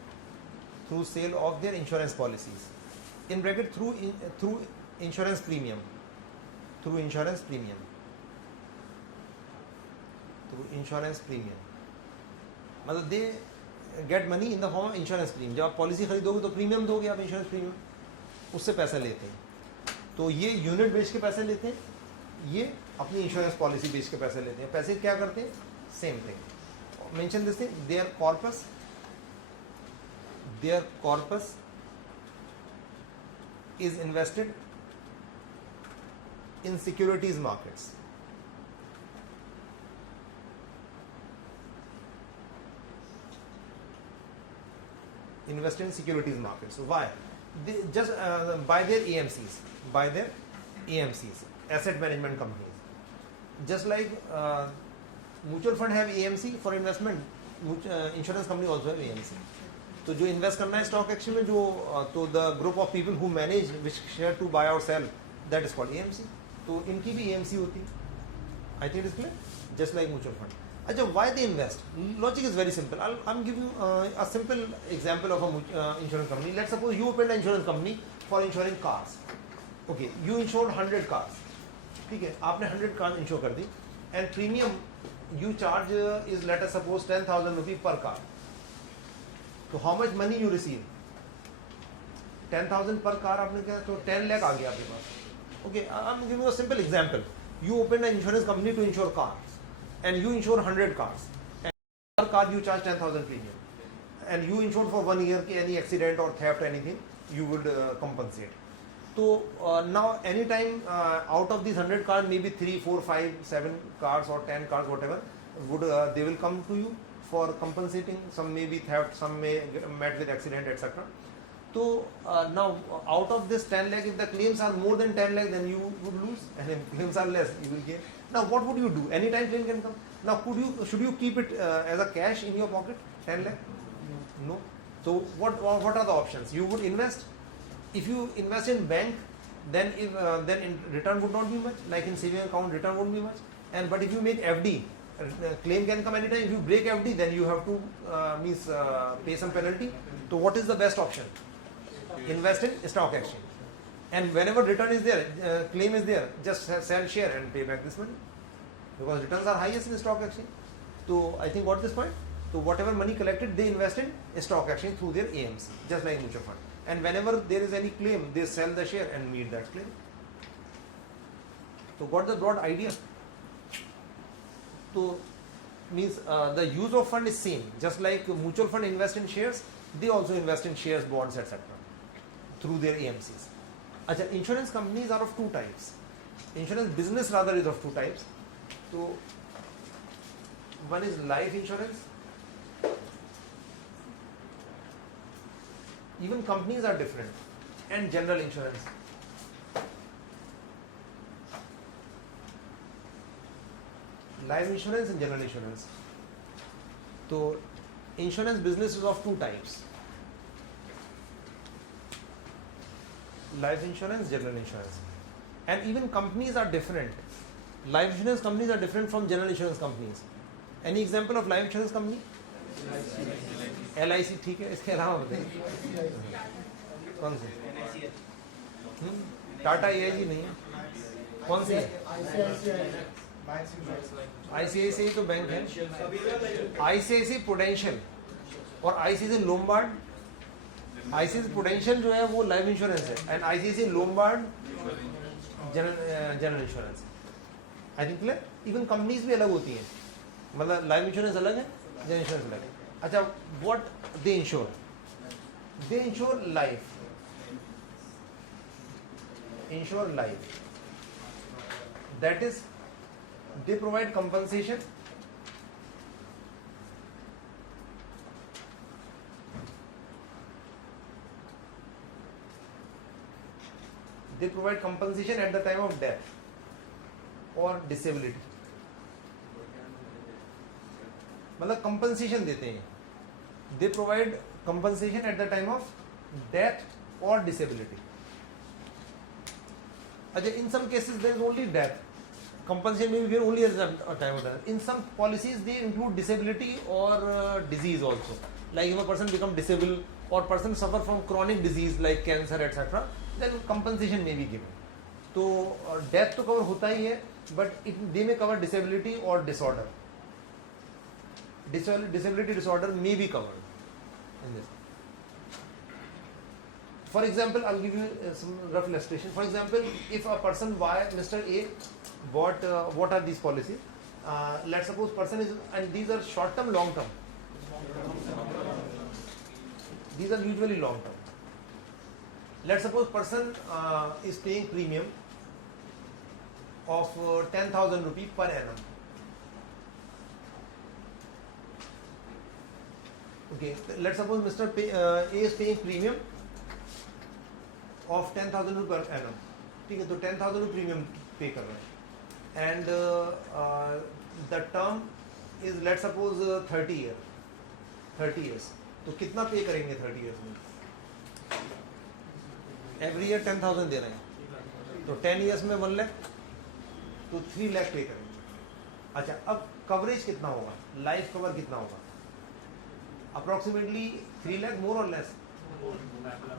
through sale of their insurance policies. In bracket through insurance premium. Through insurance premium. Through insurance premium. मतलब they get money in the form of insurance premium. जब आप policy खरीदोगे तो premium दोगे आप insurance premium, उससे पैसा लेते हैं. तो ये यूनिट बेच के पैसे लेते हैं, ये अपनी इंश्योरेंस पॉलिसी बेच के पैसे लेते हैं. पैसे क्या करते हैं? Same thing. Mention this thing, their corpus is invested in securities markets. Invest in securities markets. So why? They just by their AMCs, asset management companies. Just like mutual fund have AMC for investment, insurance company also have AMC. तो जो invest करना है stock exchange में जो तो the group of people who manage which share to buy और sell that is called AMC. तो इनकी भी AMC होती है. I think it is clear. Just like mutual fund. अच्छा why they invest? Logic is very simple. I am give you a simple example of a insurance company. Let's suppose you open a insurance company for insuring cars. Okay, you insured 100 cars. ठीक है, आपने 100 cars insure कर दी and premium you charge is let us suppose 10,000 rupees per car. So how much money you receive? 10,000 per car आपने क्या तो 10 lakh आ गया आपके पास. Okay, I'm giving you a simple example. You open an insurance company to insure cars and you insure 100 cars and per car you charge 10,000 premium and you insured for 1 year ki any accident or theft anything you would compensate. So now anytime out of these 100 cars, maybe 3, 4, 5, 7 cars or 10 cars, whatever, would they will come to you for compensating. Some may be theft, some may get met with accident, etc. So now out of this 10 lakh, if the claims are more than 10 lakh, then you would lose, and if claims are less, you will gain. Now what would you do? Anytime claim can come. Now should you keep it as a cash in your pocket, 10 lakh? No. So what are the options? You would invest. If you invest in bank, then return would not be much. Like in saving account, return won't be much. But if you make FD, claim can come anytime. If you break FD, then you have to pay some penalty. So what is the best option? Invest in stock exchange. And whenever return is there, claim is there, just sell share and pay back this money. Because returns are highest in stock exchange. So I think got this point. So whatever money collected, they invest in stock exchange through their AMC, just like mutual fund. And whenever there is any claim, they sell the share and meet that claim. So got the broad idea. So means the use of fund is same. Just like mutual fund invest in shares, they also invest in shares, bonds, etc. through their AMCs. Achha, insurance companies are of two types. Insurance business rather is of two types. So one is life insurance. Even companies are different, and general insurance. Life insurance and general insurance. So insurance business is of two types. Life insurance, general insurance. And even companies are different. Life insurance companies are different from general insurance companies. Any example of life insurance company? LIC ठीक है, इसके अलावा बताइए कौन से? Tata AIG नहीं है, कौन सी है? ICICI तो बैंक है, ICICI प्रूडेंशियल और ICICI लोम्बार्ड. ICICI प्रूडेंशियल जो है वो लाइफ इंश्योरेंस है, and ICICI Lombard general insurance. I think clear. Even companies भी अलग होती हैं, मतलब लाइफ इंश्योरेंस अलग है, जनरल इंश्योरेंस अलग है. अच्छा, what they insure? They insure life. Insure life. That is, they provide compensation. They provide compensation at the time of death or disability. मतलब compensation देते हैं. They provide compensation at the time of death or disability. अच्छा, in some cases there is only death. Compensation may be given only at the time of death. In some policies they include disability or disease also. Like if a person become disabled or person suffer from chronic disease like cancer etc., then compensation may be given. तो death तो cover होता ही है, but they may cover disability or disorder. Disability disorder may be covered in this. For example, I'll give you some rough illustration. For example, if a person Mr. A bought what are these policies? Let's suppose person is, and these are short term, long term. These are usually long term. Let's suppose person is paying premium of 10,000 rupees per annum. Okay, let's suppose Mr. A is paying premium of 10,000 rupees per annum. ठीक है, तो 10,000 रुपये premium पे कर रहे हैं, and the term is let suppose 30 years. तो कितना पे करेंगे 30 years में? एवरी ईयर 10,000 दे रहे हैं, तो 10 years में 1 लाख, तो 3 लाख पे करेंगे. अच्छा, अब कवरेज कितना होगा, लाइफ कवर कितना होगा? अप्रोक्सीमेटली 3 लाख, मोर और less?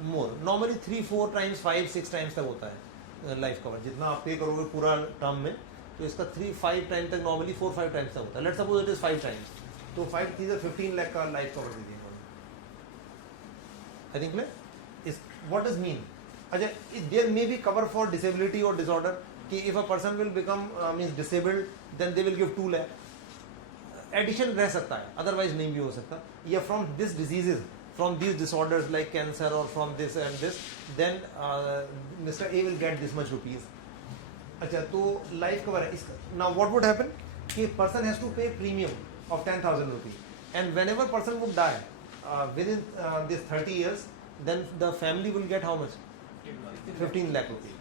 More. Normally 3, 4 times, 5, 6 times तक होता है लाइफ कवर. जितना आप पे करोगे पूरा टर्म में, तो इसका 3, 5 times तक, नॉर्मली 4, 5 times तक होता है. Let's suppose it is 5 times, तो 5 चीज़ें 15 लाख का लाइफ कवर दीजिए. I think is what does mean. अच्छा, there may be cover for disability और डिसऑर्डर, कि if a person will become means disabled, then they will give 2 lakh. Addition रह सकता है, अदरवाइज नहीं भी हो सकता, या from this diseases, from these disorders like cancer or from this and this, then Mr. A will get this much rupees. अच्छा, तो लाइफ कवर है इसका. Now what would happen कि person has to pay premium of 10,000 rupees, and whenever person would die within this 30 years, then the family will get how much? 15 lakh rupees.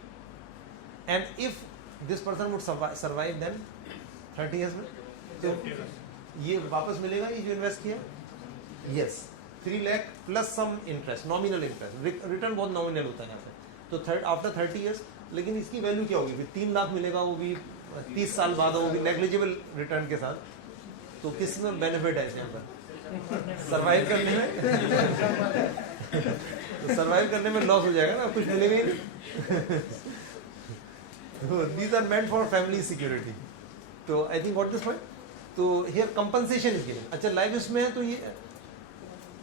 And if this person would survive then 30 years में, तो ये वापस मिलेगा ये जो invest किया? Yes. 3 lakh plus some interest, nominal interest, return बहुत nominal होता है यहाँ पे. तो आफ्टर 30 इयर्स, लेकिन इसकी वैल्यू क्या होगी? फिर 3 लाख मिलेगा, वो भी 30 साल बाद, वो भी नेग्लिजिबल रिटर्न के साथ. तो किस में बेनिफिट है यहाँ पर? सर्वाइव करने में. तो सर्वाइव करने में लॉस हो जाएगा ना, कुछ मिलेगा ही नहीं. These are meant for family security. तो I think what this point. तो हियर कंपनसेशन इज गिवन. अच्छा, लाइफ इसमें है तो ये,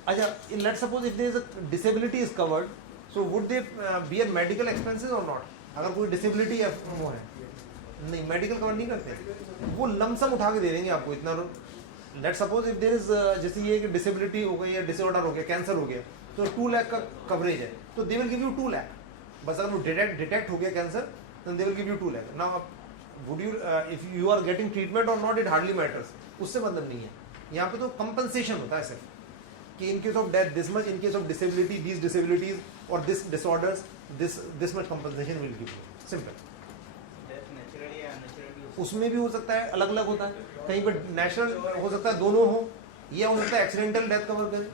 अच्छा, let's suppose if there is a disability is covered, so would they bear medical expenses और not? अगर कोई डिसेबिलिटी वो है, नहीं, मेडिकल कवर नहीं करते, वो लमसम उठा के दे देंगे आपको इतना. Let's suppose if there is, जैसे ये कि डिसेबिलिटी हो गई या डिसऑर्डर हो गया, कैंसर हो गया, तो 2 लाख का कवरेज है, तो they will give you 2 lakh. बस अगर वो डिटेक्ट हो गया cancer, then they will give you 2 lakh. Now would you, if you are getting treatment or not, it hardly matters, उससे मतलब नहीं है. यहाँ पे तो कंपनसेशन होता है सिर्फ कि in case of death this much, in case of disability these disabilities or this disorders this much compensation will give you. Simple. Death naturally या unnaturally? उसमें भी हो सकता है, अलग अलग होता है. कहीं पर नेचुरल हो सकता है, दोनों हो, या हो सकता है एक्सीडेंटल डेथ कवर करे,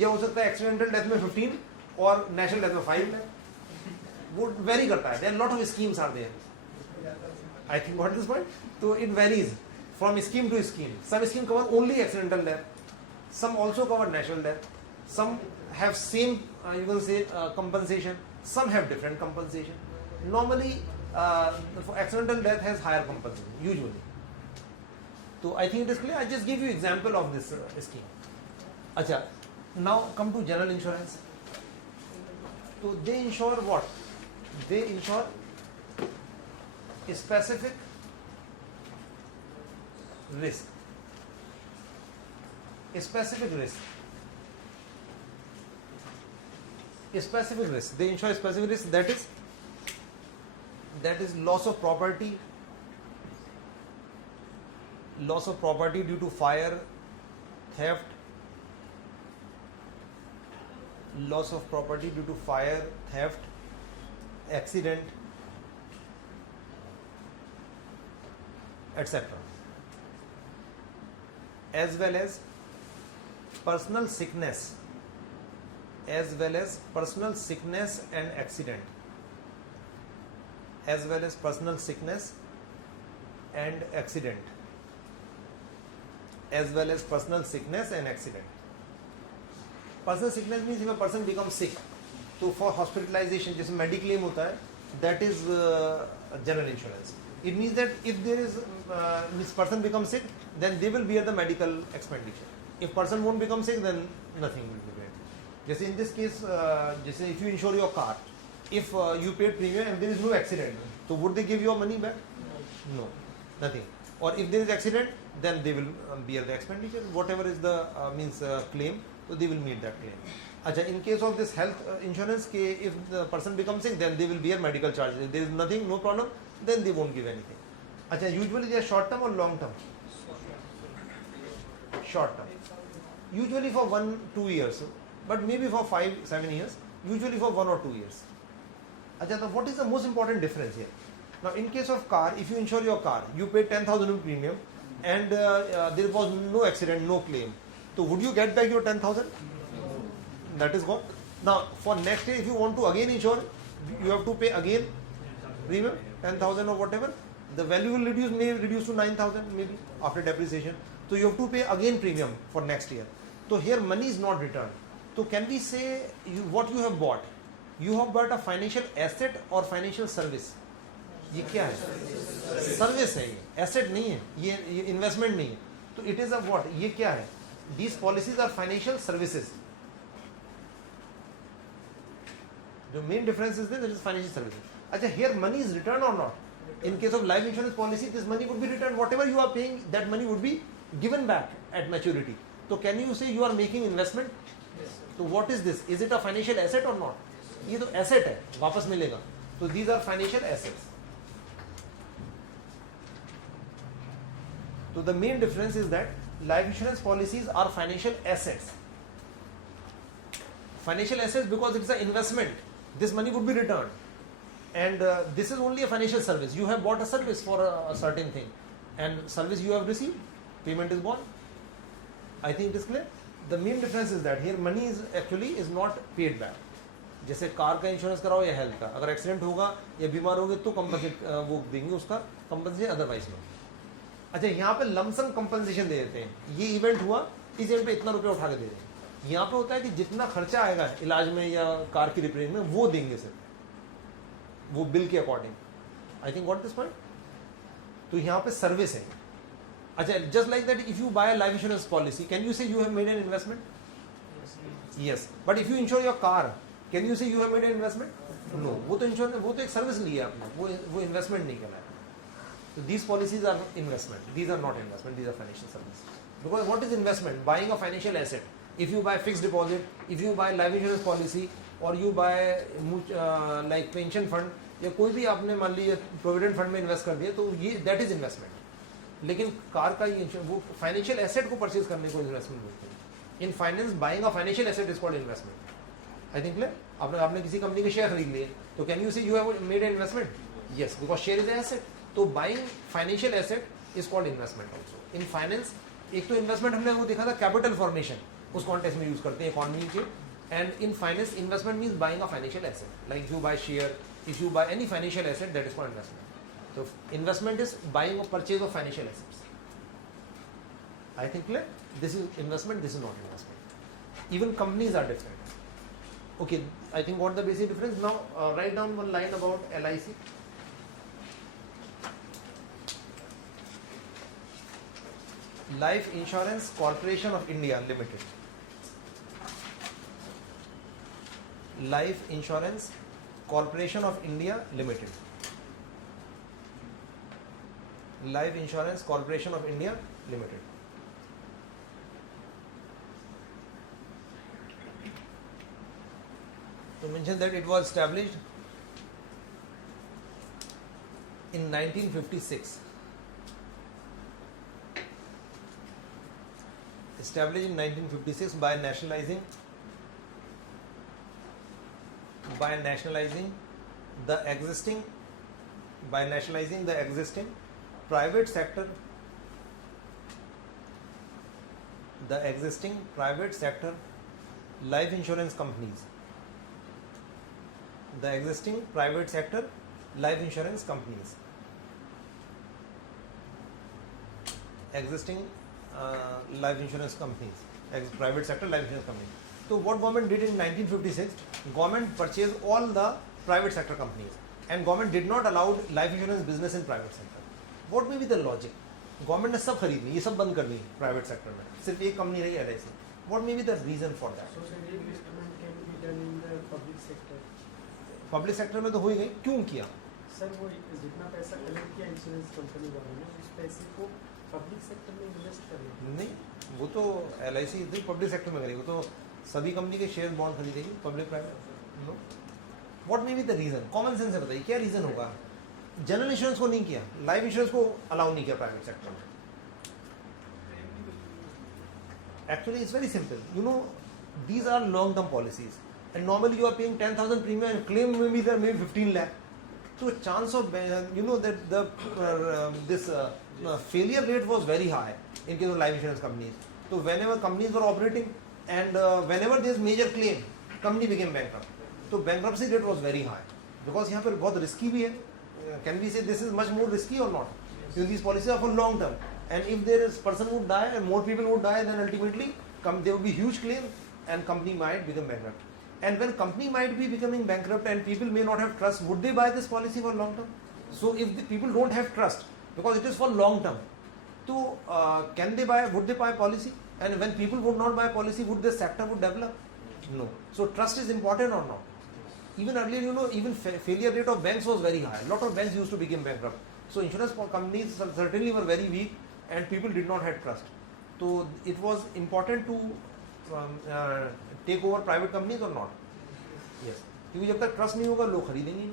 या हो सकता है एक्सीडेंटल डेथ में 15 और नेचुरल डेथ में 5 लाख. वो वेरी करता है. There lot of schemes are there. I think what this point. तो it varies from scheme to scheme. Some scheme cover only accidental death, some also cover natural death, some have same you can say compensation, some have different compensation. Normally for accidental death has higher compensation usually. So I think it is clear. I just give you example of this scheme. Acha, now come to general insurance. So they insure what? They insure a specific risk. A specific risk. A specific risk. They insure a specific risk, that is loss of property. Loss of property due to fire, theft. Loss of property due to fire, theft, accident, etc. As well as personal sickness, as well as personal sickness and accident, as well as personal sickness and accident, as well as personal sickness and accident. Personal sickness means if a person becomes sick, तो for hospitalization जैसे mediclaim होता है, that is general insurance. It means that if there is this person becomes sick, then they will bear the medical expenditure. If person won't become sick, then nothing will be paid. जैसे in this case, जैसे if you insure your car, if you paid premium and there is no accident, so would they give your money back? No, nothing. Or if there is accident, then they will bear the expenditure. Whatever is the claim, so they will meet that claim. अच्छा, in case of this health insurance, के if the person becomes sick, then they will bear medical charges. If there is nothing, no problem, then they won't give anything. अच्छा, usually they are short term or long term? Short term. Usually for 1-2 years, but maybe for 5-7 years. Usually for 1 or 2 years. अच्छा, so what is the most important difference here? Now, in case of car, if you insure your car, you pay 10,000 rupee premium, and there was no accident, no claim. So would you get back your 10,000? That is gone. Now, for next year, if you want to again insure, you have to pay again premium 10,000 or whatever. The value will reduce, may reduce to 9,000 maybe after depreciation. So you have to pay again premium for next year. So here money is not returned. So can we say what you have bought? You have bought a financial asset or financial service? ये क्या है? Service है ये, asset नहीं है, ये investment नहीं है. तो इट इज अ व्हाट, ये क्या है? These policies are financial services. जो main difference is this, it is financial services. अच्छा, हियर मनी इज रिटर्न और not? In case of life insurance policy, this money would be returned. Whatever you are paying, that money would be given back at maturity. So can you say you are making investment? Yes, sir. So what is this? Is it a financial asset or not? ये तो asset है, वापस मिलेगा. So these are financial assets. So the main difference is that life insurance policies are financial assets. Financial assets because it's an investment. This money would be returned. And this is only a financial service. You have bought a service for a certain thing. And service you have received. Payment is gone. I think it is clear. The main difference is that here money is actually is not paid back. जैसे car का insurance कराओ या health का, अगर accident होगा या बीमार होगे तो कंपनसेट वो देंगे, उसका कंपनसेशन अदरवाइज नो. अच्छा, यहाँ पे लमसम कंपनसेशन दे देते हैं. ये इवेंट हुआ, इस इवेंट पे इतना रुपया उठा के दे दें. यहाँ पे होता है कि जितना खर्चा आएगा इलाज में या कार की रिपेयरिंग में वो देंगे सिर्फ, वो बिल के according. I think what this point. तो यहाँ पे सर्विस है. अच्छा, just like that if you buy life insurance policy, can you say you have made an investment? Yes. But if you insure your car, can you say you have made an investment? No. वो तो insurance, वो तो एक service ली है आपने, वो investment नहीं कहलाया. So these policies are investment. These are not investment. These are financial services. Because what is investment? Buying a financial asset. If you buy fixed deposit, if you buy life insurance policy, or you buy like pension fund, या कोई भी आपने मान लीजिए provident fund में invest कर दिया, तो ये दैट इज इन्वेस्टमेंट. लेकिन कार का ये वो फाइनेंशियल एसेट को परचेज करने को इन्वेस्टमेंट बोलते हैं. In finance buying a financial asset is called investment. I think clear. आपने किसी कंपनी के शेयर खरीद लिए, तो can you say you have made an investment? Yes, because share is asset. तो buying financial asset is called investment also. In finance एक तो investment हमने वो देखा था कैपिटल फॉर्मेशन, उस कॉन्टेक्स्ट में यूज करते हैं इकोनॉमी के. And in finance investment means buying a financial asset. Like you buy share, if you buy any financial asset, that is called investment. So investment is buying or purchase of financial assets. I think clear. This is investment, this is not investment. Even companies are different. Okay, I think what the basic difference. Now write down one line about LIC. Life Insurance Corporation of India Limited. Life Insurance Corporation of India Limited. Life Insurance Corporation of India Limited. To mention that it was established in 1956. Established in 1956 by nationalizing the existing private sector life insurance companies. The existing private sector life insurance companies. Existing life insurance companies. Private sector life insurance companies. So what government did in 1956? Government purchased all the private sector companies, and government did not allow life insurance business in private sector. What may be the logic? Government ने सब खरीद ली, ये सब बंद कर दी private sector में, सिर्फ एक कंपनी रही LIC. What may be the reason for that? So investment can be done in the public sector. Public sector में तो हो ही गई, क्यों किया? सर वो जितना पैसा कलेक्ट किया इंश्योरेंस कंपनी वालों ने, उस पैसे को पब्लिक सेक्टर में इन्वेस्ट करना. नहीं, वो तो LIC इधर पब्लिक सेक्टर में करेगी, वो तो सभी कंपनी के शेयर बॉन्ड खरीदेगी, public private. No. What may be the reason? Common sense से बताइए क्या रीजन होगा? जनरल इंश्योरेंस को नहीं किया, लाइफ इंश्योरेंस को अलाउ नहीं किया प्राइवेट सेक्टर में. Actually, it's very simple. You know, these are long-term policies, and normally you are paying 10,000 premium, and claim maybe there may be 15 lakh. So chance of that this failure rate was very high in case of life insurance companies. So whenever companies were operating, and whenever there is major claim, company became bankrupt. So bankruptcy rate was very high because यहाँ पर बहुत risky भी है. Can we say this is much more risky or not? Because these policies are for long term. And if there is person would die and more people would die, then ultimately there will be huge claim and company might become bankrupt. And when company might be becoming bankrupt and people may not have trust, would they buy this policy for long term? So if the people don't have trust, because it is for long term, so can they buy? Would they buy policy? And when people would not buy policy, would this sector would develop? No. So trust is important or not? Even earlier, even failure rate of banks was very high. A lot of banks used to become bankrupt. So insurance companies certainly were very weak. and people did not have trust. So it was important to take over private companies or not? Yes. क्योंकि जब तक trust नहीं होगा लोग खरीदेंगे नहीं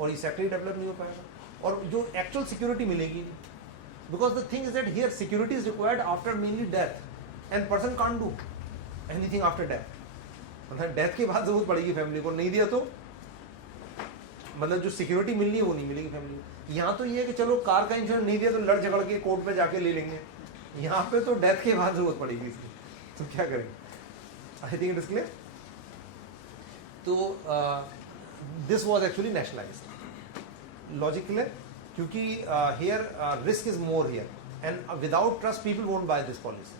और ये सेक्टर डेवलप नहीं हो पाएगा और जो एक्चुअल सिक्योरिटी मिलेगी नहीं because the thing is that here security is required after mainly death and person can't do anything after death मतलब डेथ के बाद जरूरत पड़ेगी फैमिली को नहीं दिया तो मतलब जो सिक्योरिटी मिलनी है वो नहीं मिलेगी फैमिली को यहाँ तो ये है कि चलो कार का इंश्योरेंस नहीं दिया तो लड़ झगड़ के कोर्ट पे जाके ले लेंगे यहाँ पे तो डेथ के बाद जरूरत पड़ेगी इसकी तो क्या करेंगे I think it is clear तो this was actually nationalized logic clear क्योंकि here risk is more here and without trust people won't buy this policy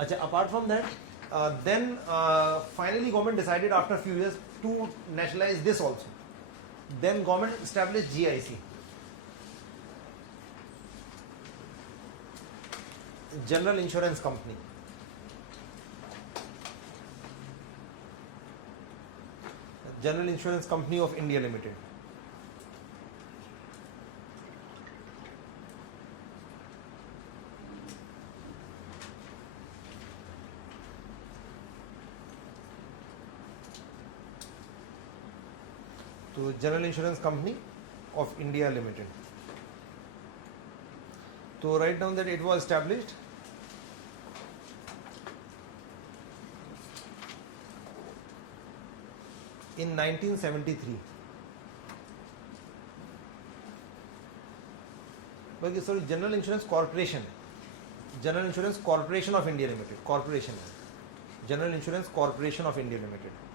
अच्छा apart from that then finally government decided after a few years to nationalize this also. Then government established GIC, General Insurance Company. General Insurance Company of India Limited. तो general insurance company of India limited तो write down that it was established in 1973 बल्कि sorry general insurance corporation general insurance corporation of India limited corporation है general insurance corporation of India limited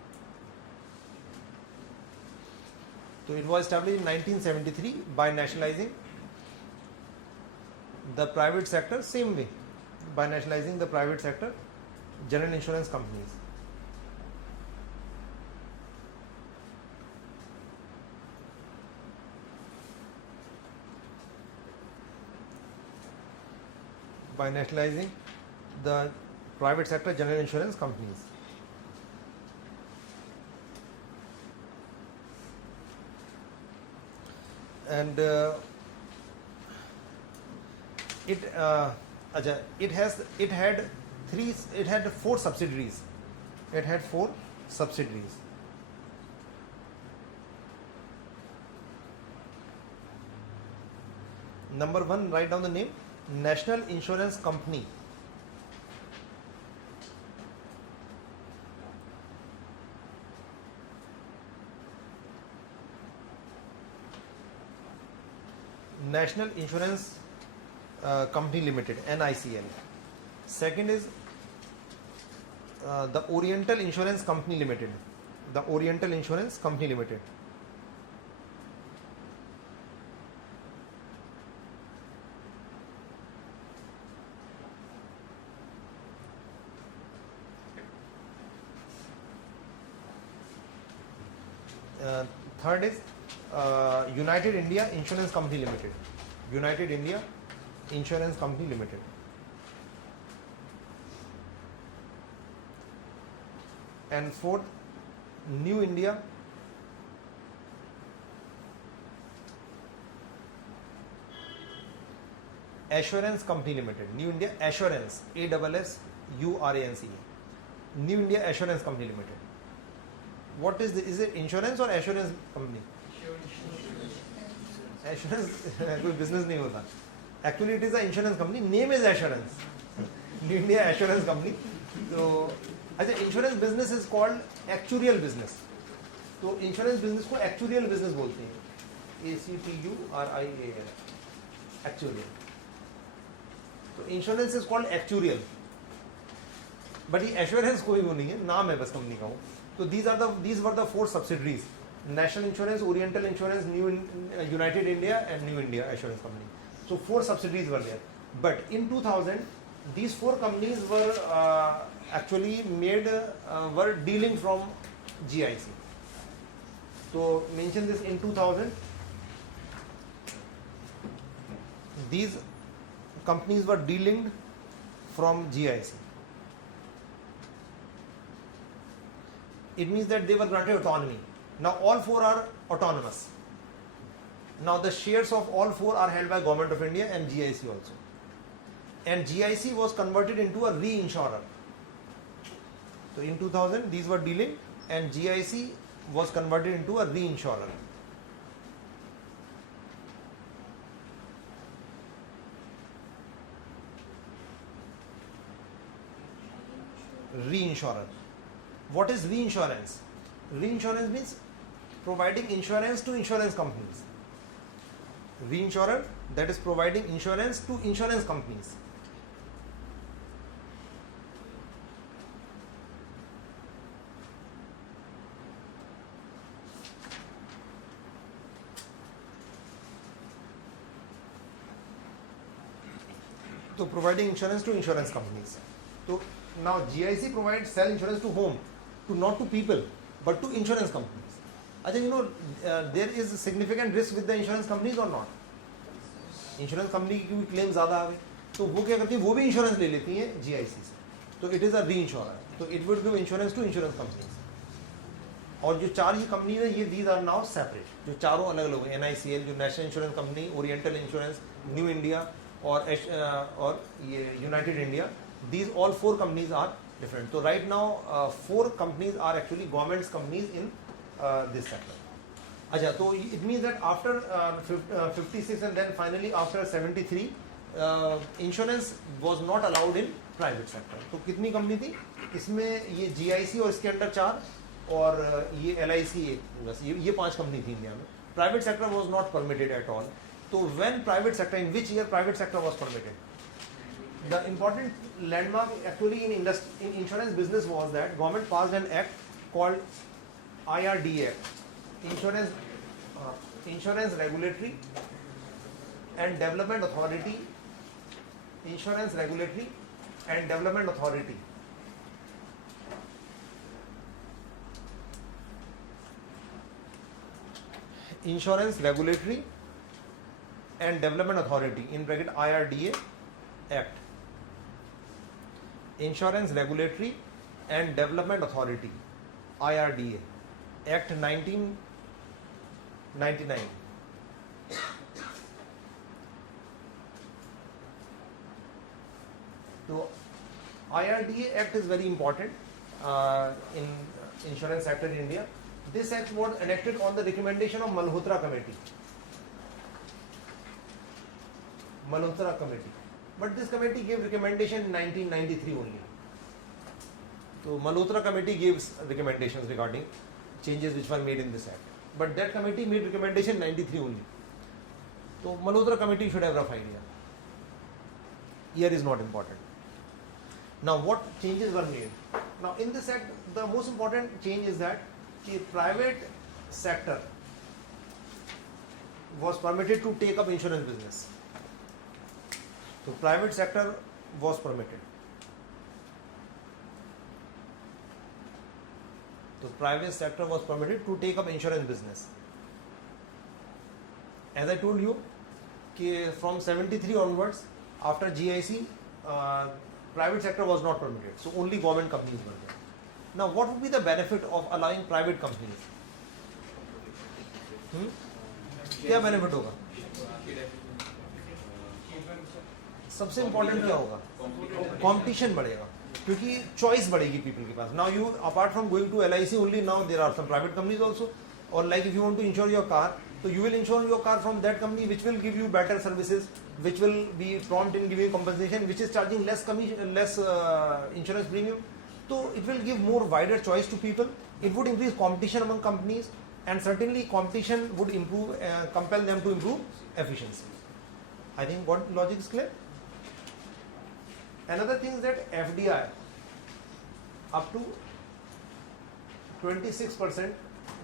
So it was established in 1973 by nationalizing the private sector same way by nationalizing the private sector general insurance companies. By nationalizing the private sector general insurance companies. And it had 4 subsidiaries. It had 4 subsidiaries. Number 1, write down the name, National Insurance Company. National Insurance Company Limited, NICL. Second is the Oriental Insurance Company Limited. The Oriental Insurance Company Limited. Third is United India Insurance Company Limited. United India Insurance Company Limited. And fourth, New India Assurance Company Limited. New India Assurance, ASSURANCE. New India Assurance Company Limited. What is is it insurance or assurance company? Assurance कोई business नहीं होता. Actually, it is an insurance company. Name is Assurance. New India Assurance Company. So, अच्छा insurance business is called actuarial business. तो insurance business को actuarial business बोलते हैं. ACTURIAL. Actuarial. तो insurance is called actuarial. But ये assurance कोई वो नहीं है. नाम है बस कंपनी का वो. So these were the 4 subsidiaries: National Insurance, Oriental Insurance, United India, and New India Assurance Company. So 4 subsidiaries were there. But in 2000, these 4 companies were actually were dealing from GIC. So mention this in 2000. These companies were dealing from GIC. It means that they were granted autonomy. Now all 4 are autonomous. Now the shares of all 4 are held by Government of India and GIC also. and GIC was converted into a reinsurer. So in 2000 these were dealing and GIC was converted into a reinsurer. Reinsurer. What is reinsurance? Reinsurance means providing insurance to insurance companies. Reinsurer, that is providing insurance to insurance companies. So providing insurance to insurance companies. So now GIC provides sell insurance to whom? To not to people, but to insurance companies. Ajay, you know, there is a significant risk with the insurance companies or not? Insurance company की भी claim ज़्यादा आ गए तो वो क्या करती है, वो भी इंश्योरेंस ले लेती हैं GIC से. तो it is a reinsurer. तो it would give insurance to insurance companies. और जो चार ये कंपनीज है ये दीज आर नाउ सेपरेट. जो चारों अलग अलग हैं, NICL जो national insurance company, oriental insurance, new India और ये United India, these all four companies are different. So right now 4 companies are actually government's companies in this sector. Acha, so it means that after 56 and then finally after 73 insurance was not allowed in private sector. तो कितनी company थी इसमें? ये GIC और इसके under 4 और ये LIC एक, बस ये 5 कंपनी थी इंडिया में. Private sector was not permitted at all. So when private sector, in which year private sector was permitted? The important landmark actually in insurance business was that government passed an act called IRD Act, Insurance Regulatory and Development Authority, Insurance Regulatory and Development Authority. Insurance Regulatory and Development Authority, in bracket IRDA Act. Insurance Regulatory and Development Authority, IRDA Act 1999. So IRDA Act is very important in insurance sector in India. This act was enacted on the recommendation of Malhotra Committee. Malhotra Committee. But this committee gave recommendation in 1993 only. So Malhotra Committee gives recommendations regarding changes which were made in this act. But that committee made recommendation in 93 only. So Malhotra Committee should have rough idea. Year is not important. Now what changes were made? Now in this act, the most important change is that the private sector was permitted to take up insurance business. So private sector was permitted. So private sector was permitted to take up insurance business. As I told you, from 73 onwards, after GIC, private sector was not permitted. So only government companies were there. Now what would be the benefit of allowing private companies? क्या benefit होगा? सबसे important क्या होगा? Competition बढ़ेगा क्योंकि choice बढ़ेगी people के पास. Now you apart from going to LIC only, now there are some private companies also. और like if you want to insure your car, so you will insure your car from that company which will give you better services, which will be prompt in giving compensation, which is charging less commission, less insurance premium. So it will give more wider choice to people. It would increase competition among companies, and certainly competition would improve, compel them to improve efficiency. I think what logic is clear. Another thing is that FDI up to 26%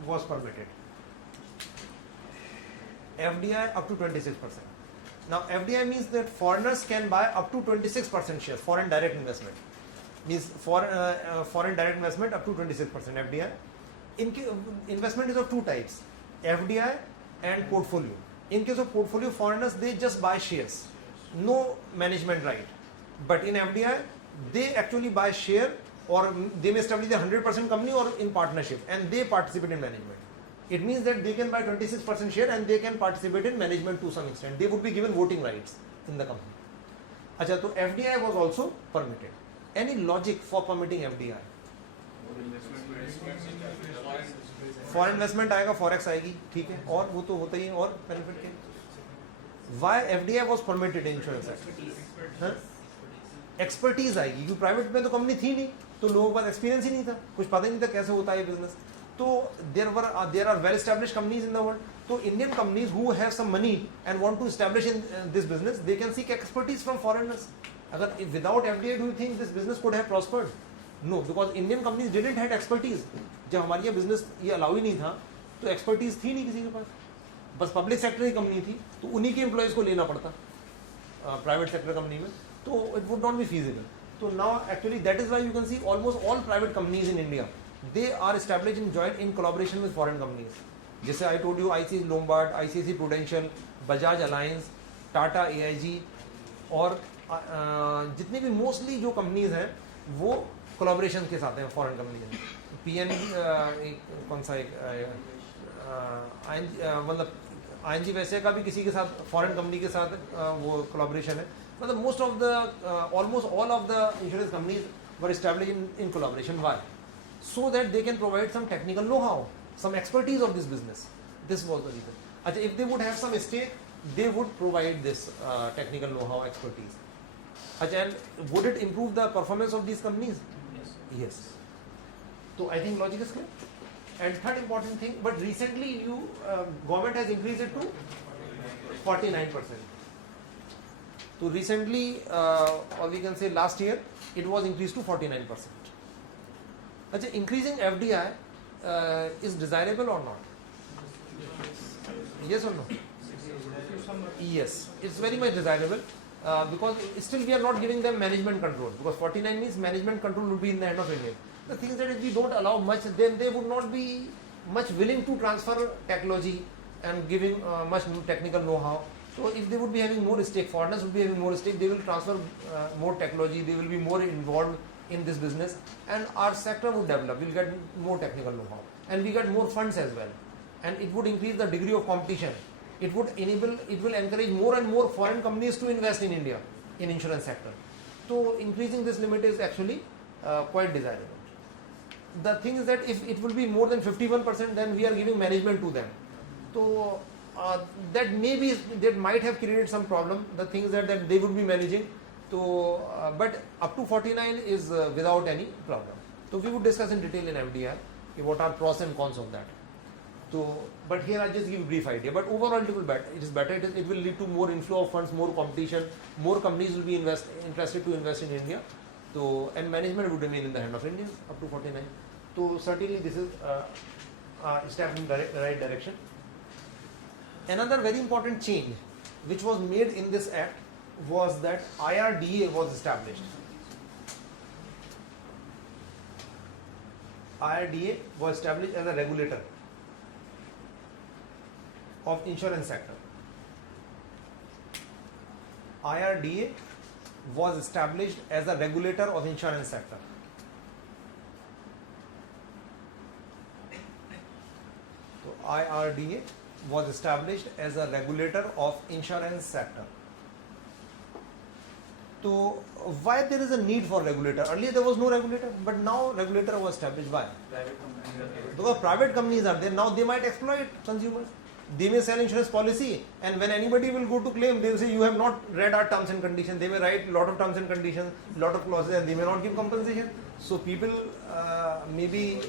was permitted. FDI up to 26%. Now FDI means that foreigners can buy up to 26% shares, foreign direct investment. Means foreign direct investment up to 26% FDI. Investment is of two types, FDI and portfolio. In case of portfolio, foreigners, they just buy shares, no management right. But in FDI, they actually buy share, or they may establish a 100% company or in partnership, and they participate in management. It means that they can buy 26% share and they can participate in management to some extent. They would be given voting rights in the company. अच्छा, तो FDI was also permitted. Any logic for permitting FDI? Foreign investment आएगा, forex आएगी, ठीक है, और वो तो होता ही है, और बेनिफिट के why FDI was permitted in insurance sector? Expertise आएगी, क्योंकि प्राइवेट में तो कंपनी थी नहीं, तो लोगों के पास एक्सपीरियंस ही नहीं था, कुछ पता ही नहीं था कैसे होता है बिजनेस. तो there are well established companies in the world. तो Indian companies who have some money and want to establish in this business, they can seek expertise from foreigners. अगर without FDI do you think this business could have prospered? No, because Indian companies didn't had expertise. जब हमारी ये business ये allow ही नहीं था, तो expertise थी नहीं किसी के पास, बस पब्लिक सेक्टर की कंपनी थी, तो उन्हीं के एम्प्लॉयज़ को लेना पड़ता प्राइवेट सेक्टर कंपनी में, तो it would not be feasible. So now actually that is why you can see almost all private companies in India, they are established in joint in collaboration with foreign companies. जैसे I told you ICICI Lombard, ICICI Prudential, Bajaj Alliance, Tata AIG और जितनी भी mostly जो companies हैं वो collaboration के साथ हैं फॉरेन कंपनीज. PNB कौन सा एक मतलब ING वैसे का भी किसी के साथ फॉरेन कंपनी के साथ वो कोलाब्रेशन है. मतलब most of the almost all of the insurance companies were established in collaboration. Why? So that they can provide some technical know how, some expertise of this business. This was the reason. अच्छा, if they would have some stake, they would provide this technical know-how expertise. And would it improve the performance of these companies? Yes. So I think logic is clear. And third important thing, but recently government has increased it to 49%. So recently, or we can say last year, it was increased to 49%. Achha, increasing FDI is desirable or not? Yes or no? Yes, it's very much desirable because still we are not giving them management control, because 49 means management control will be in the hand of India. The thing is that if we don't allow much, then they would not be much willing to transfer technology and giving much technical know-how. So if they would be having more stake, foreigners would be having more stake, they will transfer more technology, they will be more involved in this business, and our sector would develop, we'll get more technical know-how, and we get more funds as well, and it would increase the degree of competition. It would enable, it will encourage more and more foreign companies to invest in India in insurance sector. So increasing this limit is actually quite desirable. The thing is that if it will be more than 51%, then we are giving management to them. So that maybe that might have created some problem. The thing is that they would be managing. So but up to 49 is without any problem. So we would discuss in detail in FDI what are pros and cons of that. So, but here I just give a brief idea. But overall, it will better. It is better. It will lead to more inflow of funds, more competition. More companies will be interested to invest in India. So, and management would remain in the hand of Indians up to 49. So, certainly this is a step in the right direction. Another very important change, which was made in this act, was that IRDA was established. IRDA was established as a regulator of insurance sector. IRDA was established as a regulator of insurance sector. So IRDA was established as a regulator of insurance sector. So why there is a need for regulator? Earlier there was no regulator, but now regulator was established. Why? Because private companies are there, now they might exploit consumers. They may sell insurance policy, and when anybody will go to claim, they will say you have not read our terms and conditions. They may write a lot of terms and conditions, lot of clauses, and they may not give compensation. So people may be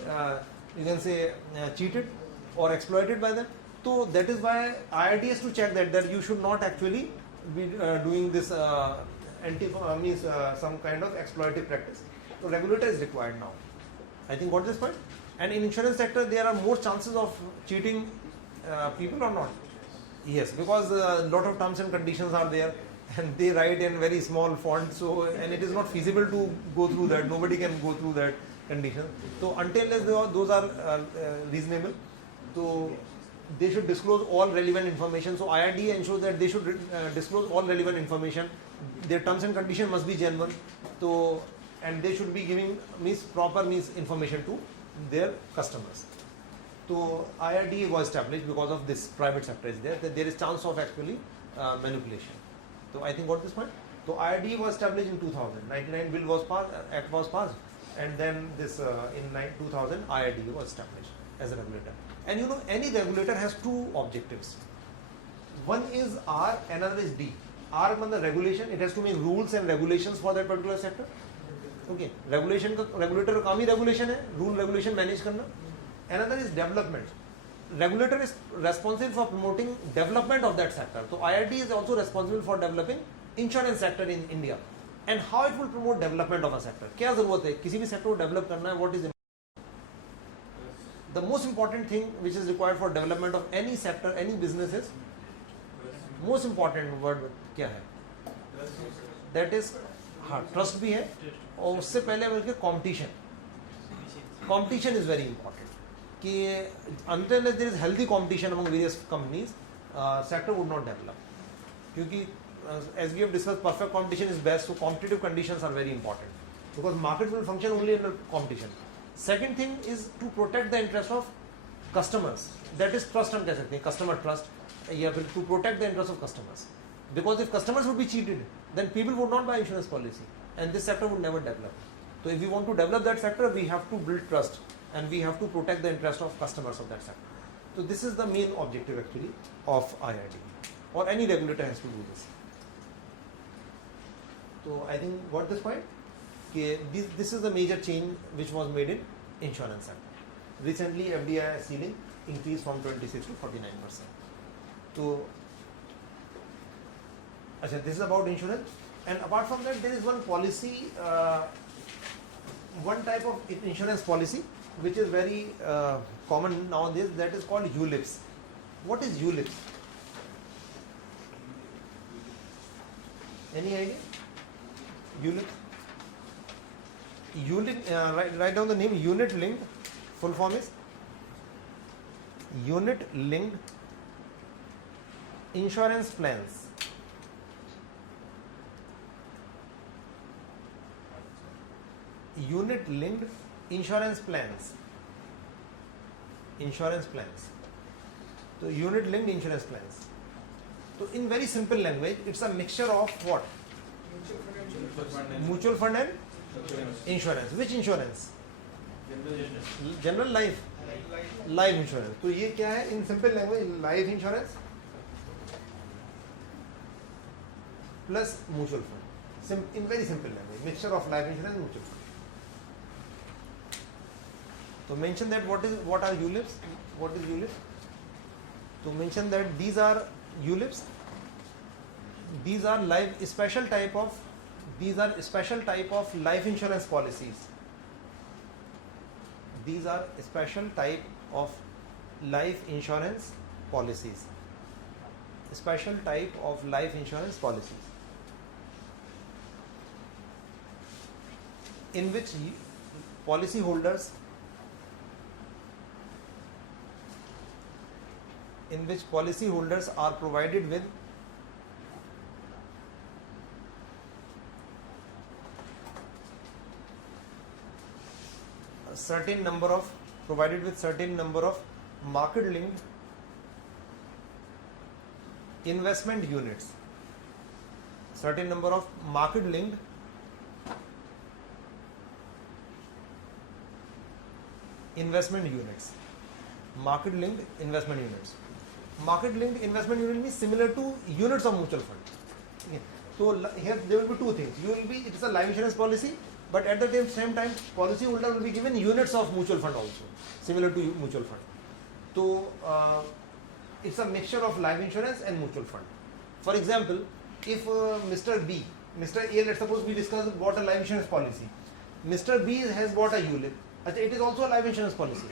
you can say cheated or exploited by them. So that is why IRT has to check that you should not actually be doing this means some kind of exploitative practice. So regulator is required now. I think got this point. And in insurance sector there are more chances of cheating people or not? Yes, because a lot of terms and conditions are there, and they write in very small font. So, and it is not feasible to go through that. Nobody can go through that condition. So, until those are reasonable, so they should disclose all relevant information. So, IRDA ensures that they should disclose all relevant information. Their terms and conditions must be genuine. So, and they should be giving proper information to their customers. So IRDA was established because of this private sector is there. That there is chance of actually manipulation. So I think got this point. So IRDA was established in 2000. 99 bill was passed, act was passed, and then this in 2000 IRDA was established as a regulator. And you know, any regulator has two objectives. One is R, another is D. R means the regulation. It has to make rules and regulations for that particular sector. Okay, regulation का regulator का काम ही regulation है, rule regulation manage करना. Another is development. Regulator is responsible for promoting development of that sector. So IRD is also responsible for developing insurance sector in India. And how it will promote development of a sector? क्या जरूरत है? किसी भी sector को develop करना है, what is the most important thing which is required for development of any sector, any business is most important word क्या है? That is हाँ, trust भी है और उससे पहले बल्कि competition. Competition is very important. कि until there is healthy competition among various companies, sector would not develop. क्योंकि as we have discussed, perfect competition is best, so competitive conditions are very important because market will function only under competition. Second thing is to protect the interest of customers. That is trust हम कह सकते हैं, customer trust, या फिर to protect the interest of customers. Because if customers would be cheated, then people would not buy insurance policy, and this sector would never develop. So if we want to develop that sector, we have to build trust, and we have to protect the interest of customers of that sector. So this is the main objective actually of IRD, or any regulator has to do this. So I think what this point, this is the major change which was made in insurance sector. Recently FDI ceiling increased from 26 to 49%. So this is about insurance, and apart from that there is one policy, one type of insurance policy which is very common nowadays, that is called ULIPs. What is ULIPs? Any idea? ULIPs? Write down the name. Unit linked, full form is unit linked insurance plans. Unit linked insurance plans. Insurance plans. So unit linked insurance plans. So in very simple language, it's a mixture of what? Mutual fund and insurance. Which insurance? General life. Life insurance. तो ये क्या है? In simple language, life insurance plus mutual fund. In very simple language, mixture of life insurance and mutual fund. So mention that what are ULIPs? What is ULIPs? So mention that these are ULIPs. These are special type of life insurance policies. These are special type of life insurance policies. Special type of life insurance policies in which policy holders are provided with certain number of market linked investment units. Certain number of market linked investment units. Market linked investment units. Market linked investment unit means similar to units of mutual fund. Okay. So here there will be two things. It is a life insurance policy, but at the same time policy holder will be given units of mutual fund also, similar to mutual fund. So it's a mixture of life insurance and mutual fund. For example, if Mr. A, let's suppose we bought a life insurance policy. Mr. B has bought a ULIP. It is also a life insurance policy.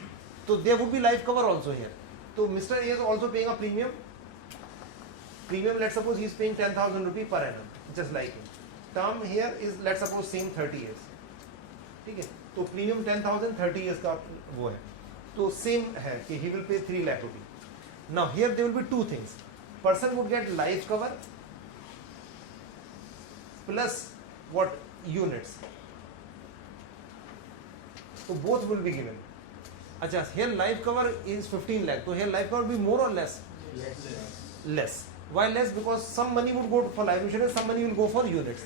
So there would be life cover also here. So Mr. A is also paying a premium. Let's suppose he is paying 10,000 rupees per annum, just like him. Term here is, let's suppose, same 30 years. ठीक है? तो premium 10,000 30 years का वो है. तो same है कि he will pay 3 lakh rupees. Now here there will be two things. Person would get life cover plus what? Units. So both will be given. अच्छा, here life cover is 15 lakh. So here life cover will be more or less? Less. Why less? Because some money would go for life insurance, some money will go for units.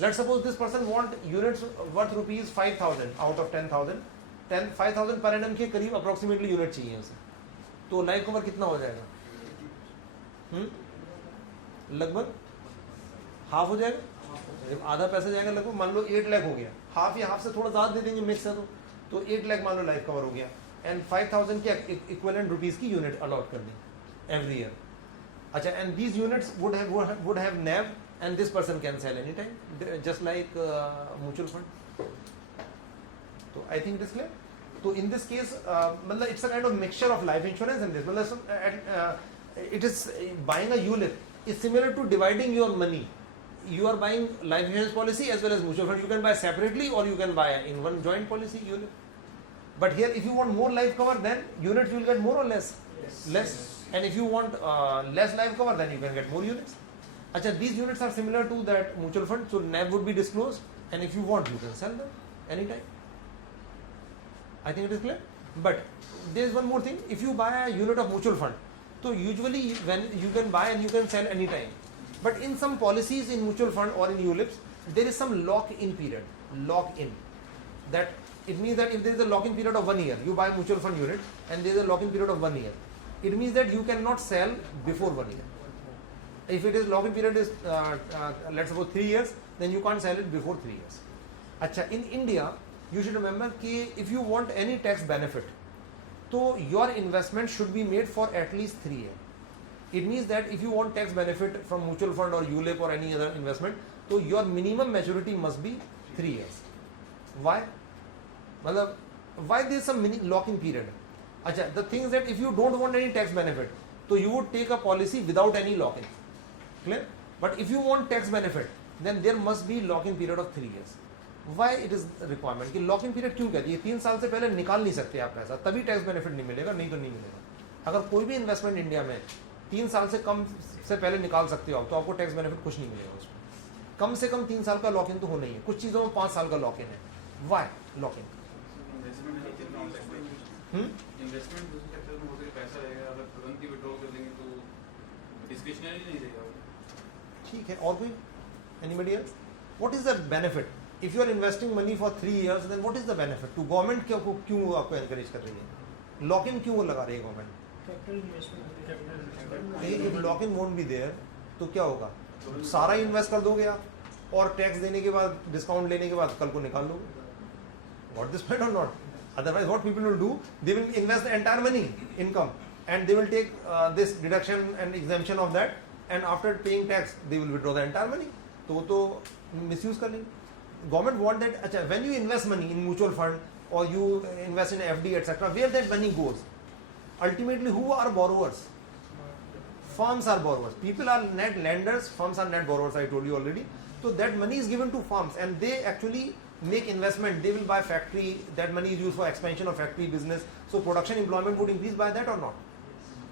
Let's suppose this person want units worth rupees 5,000 out of 10,000. 5,000 per annum के करीब approximately unit चाहिए उसे. तो life cover कितना हो जाएगा? लगभग half हो जाएगा. जब आधा पैसा जाएगा लगभग मान लो 8 लाख हो गया. हाफ या हाफ से थोड़ा ज़्यादा दे देंगे मिक्स है तो 8 लाख मान लो लाइफ कवर हो गया. एंड 5,000 के इक्विवेलेंट रुपीस की यूनिट अलॉट कर दी एवरी ईयर. अच्छा, and these units would have NAV and this person can sell anytime just like mutual fund. So I think it is clear. So in this case मतलब it's a kind of mixture of life insurance and this. मतलब it is buying a ULIP is similar to dividing your money. You are buying life insurance policy as well as mutual fund. You can buy separately or you can buy in one joint policy ULIP. But here if you want more life cover, then units you will get more or less? Less. And if you want less life cover, then you can get more units. Achha, these units are similar to that mutual fund, so NAV would be disclosed, and if you want, you can sell them anytime. I think it is clear. But there is one more thing. If you buy a unit of mutual fund, so usually when you can buy and you can sell anytime. But in some policies in mutual fund or in ULIPs, there is some lock-in period. Lock-in. That it means that if there is a lock-in period of 1 year, you buy a mutual fund unit, and there is a lock-in period of 1 year. It means that you cannot sell before 1 year. If it is lock-in period is let's suppose 3 years, then you can't sell it before 3 years. Achha, in India, you should remember that if you want any tax benefit, so your investment should be made for at least 3 years. It means that if you want tax benefit from mutual fund or ULIP or any other investment, so your minimum maturity must be 3 years. Why? Why there is some lock-in period? Achha, the thing is that if you don't want any tax benefit, so you would take a policy without any lock-in. Clear? But if you want tax benefit, then there must be lock-in period of 3 years. Why it is requirement? कि lock-in period क्यों कहती है? 3 साल से पहले निकाल नहीं सकते आप पैसा, तभी tax benefit नहीं मिलेगा, नहीं तो नहीं मिलेगा. अगर कोई भी investment इंडिया में 3 साल से कम से पहले निकाल सकते हो आप, तो आपको tax benefit कुछ नहीं मिलेगा उसमें. कम से कम 3 साल का lock-in तो होना ही है. कुछ चीज़ों में 5 साल का lock-in है. Why lock-in? इन्वेस्टमेंट दूसरे सेक्टर में हो सके पैसा रहेगा, अगर तुरंत ही विड्रॉ कर देंगे तो डिस्क्रिशनरी नहीं रहेगा. ठीक है. और कोई? Anybody else? What is the benefit? If you are investing money for 3 years, then what is the benefit? To government क्यों आपको encourage कर रही है? Lock-in क्यों लगा रही है government? Capital investment. If lock-in won't be there, तो क्या होगा? सारा इन्वेस्ट कर दोगे आप, और टैक्स देने के बाद, डिस्काउंट लेने के बाद कल को निकाल लोगे. Got this point or not? Otherwise, what people will do, they will invest the entire money, income, and they will take this deduction and exemption of that, and after paying tax, they will withdraw the entire money. तो misuse कर लेंगे. Government want that. अच्छा, when you invest money in mutual fund or you invest in FD, etc., where that money goes? Ultimately, who are borrowers? Firms are borrowers. People are net lenders. Firms are net borrowers. I told you already. So that money is given to firms, and they actually make investment. They will buy factory. That money is used for expansion of factory business. So production employment would increase by that or not?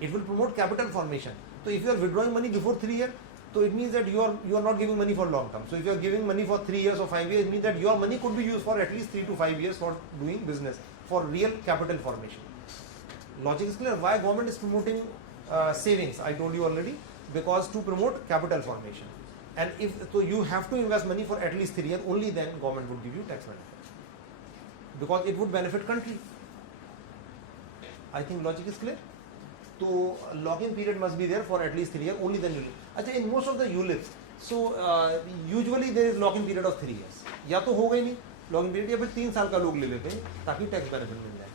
It will promote capital formation. So if you are withdrawing money before 3 years, so it means that you are not giving money for long term. So if you are giving money for 3 years or 5 years, it means that your money could be used for at least 3 to 5 years for doing business, for real capital formation. Logic is clear. Why government is promoting savings? I told you already, because to promote capital formation. And if so, you have to invest money for at least 3 years. Only then government would give you tax benefit, because it would benefit country. I think logic is clear. So lock-in period must be there for at least 3 years. Only then you. अच्छा, in most of the ULIPs, so usually there is lock-in period of 3 years. या तो होगा ही नहीं lock-in period, या फिर 3 साल का लोग ले लेते हैं ताकि tax benefit मिल जाए.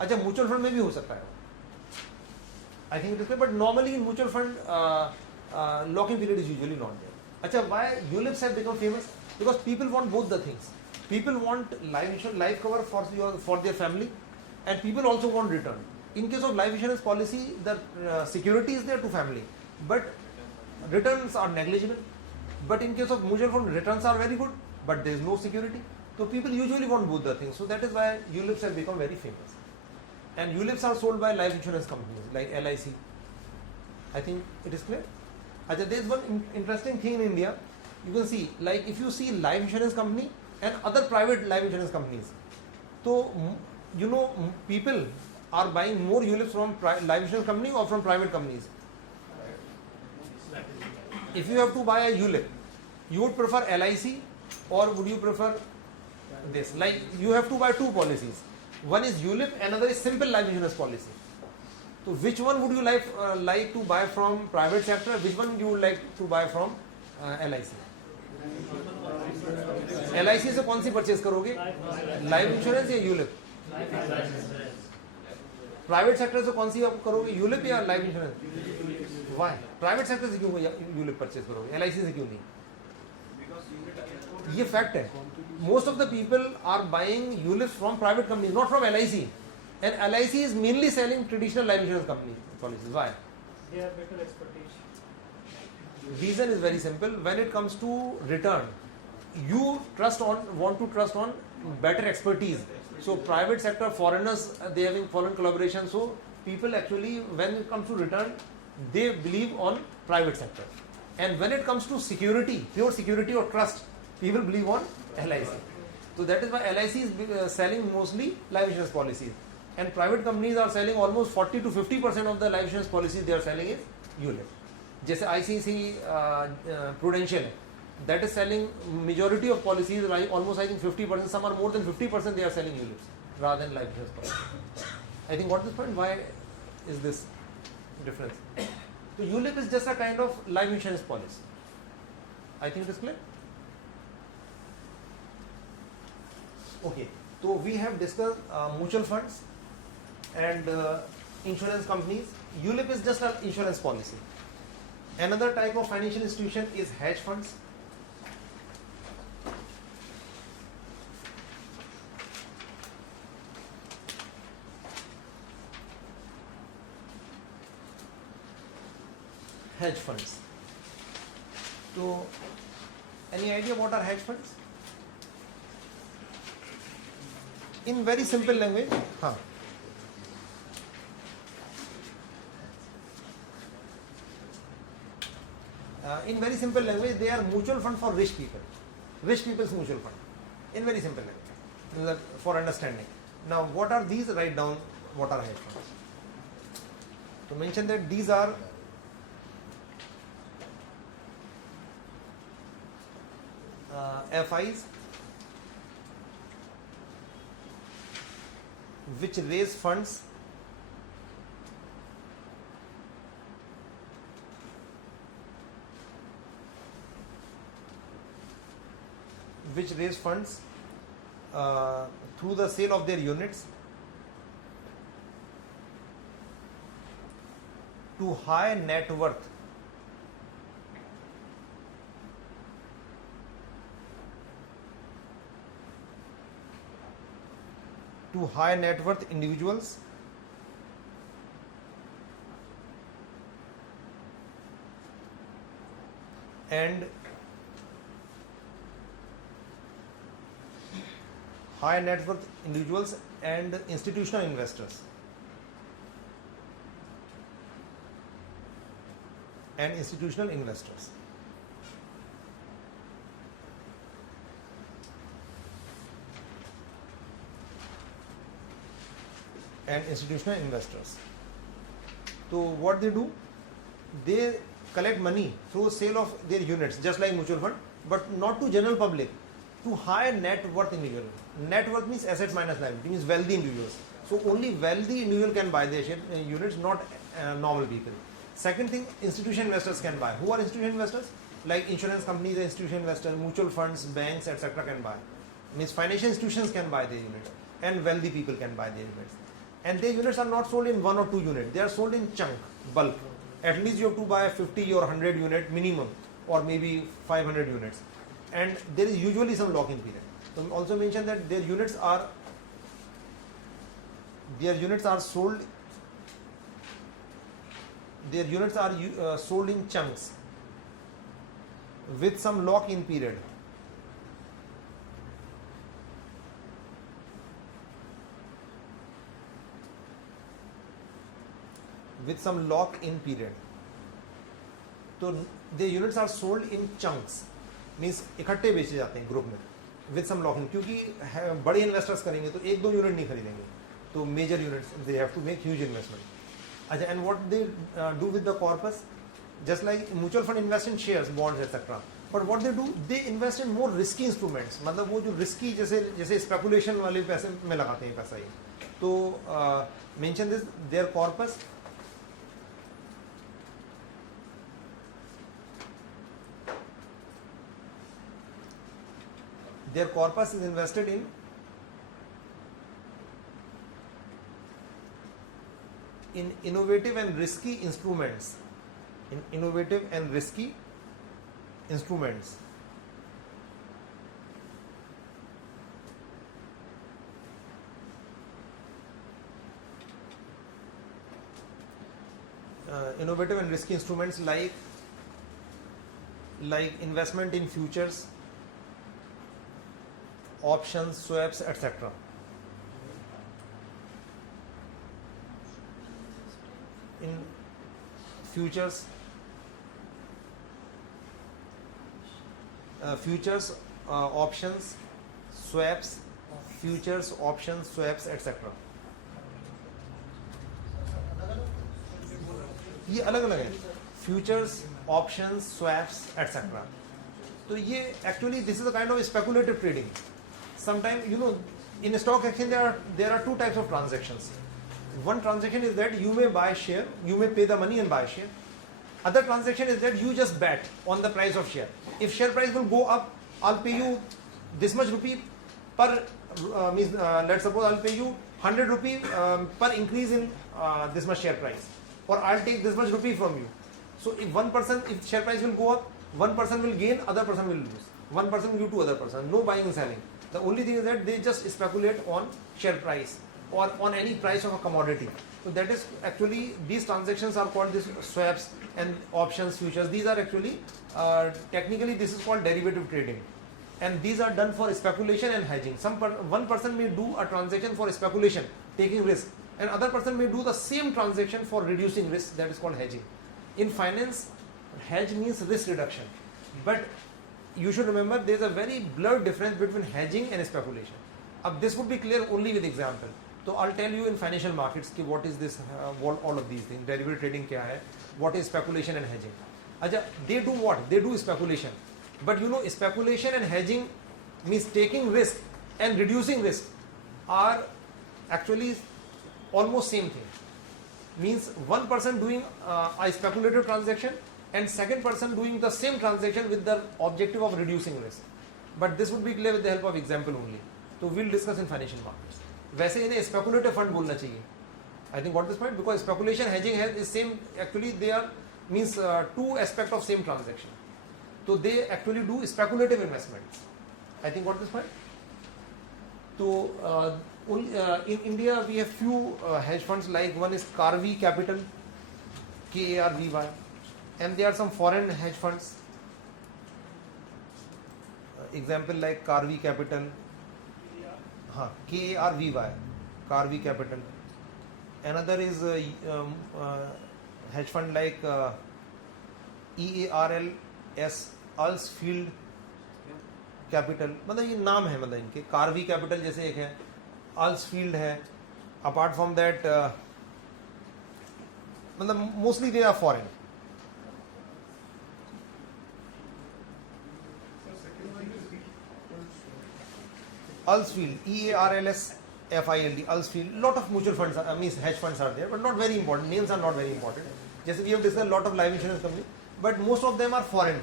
अच्छा, mutual fund में भी हो सकता है. I think it is clear. But normally in mutual fund lock-in period is usually not there. अच्छा, why ULIPs have become famous? Because people want both the things. People want life insurance, life cover for their family, and people also want return. In case of life insurance policy, the security is there to family, but returns are negligible. But in case of mutual fund, returns are very good, but there is no security. So people usually want both the things. So that is why ULIPs have become very famous. And ULIPs are sold by life insurance companies like LIC. I think it is clear. There is one interesting thing in India. You can see, like if you see life insurance company and other private life insurance companies, so you know people are buying more ULIPs from life insurance company or from private companies. if you have to buy a ULIP, you would prefer LIC or would you prefer this? Like you have to buy two policies. One is ULIP, another is simple life insurance policy. So which one would you like to buy from private sector? Which one you would like to buy from LIC? LIC से कौन सी purchase करोगे? Life insurance या ULIP? Private sector से कौन सी आप करोगे? यूलिप या life insurance? Why? Private sector से क्यों यूलिप परचेज करोगे? LIC से क्यों नहीं? ये फैक्ट है. Most of the people are buying ULIPs from private companies, not from LIC. And LIC is mainly selling traditional life insurance company policies. Why? They have better expertise. Reason is very simple. When it comes to return, you want to trust on better expertise. So private sector, foreigners, they having foreign collaboration. So people actually, when it comes to return, they believe on private sector. And when it comes to security, pure security or trust, people believe on LIC. So that is why LIC is selling mostly life insurance policies. And private companies are selling almost 40 to 50% of the life insurance policies they are selling is ULIP. जैसे ICICI Prudential, that is selling majority of policies, like almost I think 50%, some are more than 50% they are selling ULIPs rather than life insurance policies. I think what is the point? Why is this difference? So ULIP is just a kind of life insurance policy. I think it is clear. Okay, so we have discussed mutual funds and insurance companies. ULIP is just an insurance policy. Another type of financial institution is hedge funds. Hedge funds. So, any idea what are hedge funds? In very simple language, in very simple language, they are mutual fund for rich people. Rich people's mutual fund. In very simple language, for understanding. Now, what are these? Write down what are hedge funds. To mention that these are FIs which raise funds through the sale of their units to high net worth individuals and high net worth individuals and institutional investors So what they do, they collect money through sale of their units, just like mutual fund, but not to general public, to high net worth individuals. Net worth means assets minus liability, means wealthy individuals. So only wealthy individual can buy their units, not normal people. Second thing, institutional investors can buy. Who are institutional investors? Like insurance companies, institutional investors, mutual funds, banks, etc. can buy. Means financial institutions can buy their units, and wealthy people can buy their units. And their units are not sold in 1 or 2 units. They are sold in chunk, bulk. At least you have to buy 50 or 100 unit minimum, or maybe 500 units. And there is usually some lock-in period. So also mention that their units are sold. Their units are sold in chunks with some lock-in period. तो the units are sold in chunks, means इकट्ठे बेचे जाते हैं group में with some locking, क्योंकि बड़े investors करेंगे तो 1-2 यूनिट नहीं खरीदेंगे, तो major units they have to make huge investment. अच्छा, and what they do with the corpus? just like mutual fund invest in shares, bonds, etc. But what they do, they invest in more risky instruments. मतलब वो जो risky जैसे speculation वाले पैसे में लगाते हैं पैसा ये. तो mention this, their corpus. Their corpus is invested in innovative and risky instruments. In innovative and risky instruments. Innovative and risky instruments like investment in futures, options, swaps, etc. In futures, options, swaps, futures, options, swaps, etc. ये अलग अलग है, futures, options, swaps, etcetera. तो ये actually this is a kind of speculative trading. Sometime you know in stock exchange there are two types of transactions. One transaction is that you may buy share, you may pay the money and buy share. Other transaction is that you just bet on the price of share. If share price will go up, I'll pay you this much rupee per let's suppose I'll pay you 100 rupee per increase in this much share price, or I'll take this much rupee from you. So if share price will go up, one person will gain, other person will lose. One person will give to other person. No buying and selling. The only thing is that they just speculate on share price or on any price of a commodity. So that is actually, these transactions are called this swaps and options, futures. These are actually technically this is called derivative trading, and these are done for speculation and hedging. One person may do a transaction for speculation, taking risk, and other person may do the same transaction for reducing risk. That is called hedging. In finance, hedge means risk reduction, but you should remember there is a very blurred difference between hedging and speculation. This would be clear only with example. So I'll tell you in financial markets ki what is this, what all of these things, derivative trading kya hai, what is speculation and hedging. Acha, they do what? They do speculation. But you know, speculation and hedging means taking risk and reducing risk are actually almost same thing. Means one person doing a speculative transaction and second person doing the same transaction with the objective of reducing risk. But this would be clear with the help of example only. So we'll discuss in financial markets. वैसे इन्हें speculative fund बोलना चाहिए. I think got this point, because speculation hedging is same. Actually, they are means two aspects of same transaction. So they actually do speculative investments. I think got this point. So in India we have few hedge funds, like one is Karvy Capital, Karvy, and there are some foreign hedge funds. Example like Karvy Capital. Karvy, Karvy Capital. Another is hedge fund like EARLS, Ulsfield Capital. मतलब ये नाम है, मतलब इनके Karvy Capital जैसे एक है, Ulsfield है. Apart from that, मतलब mostly they are foreign. Ulsfield, EARLSFILD, Ulsfield. Lot of mutual funds, means hedge funds are there, but not very important. Names are not very important. Just we have discussed a lot of life insurance companies, but most of them are foreign.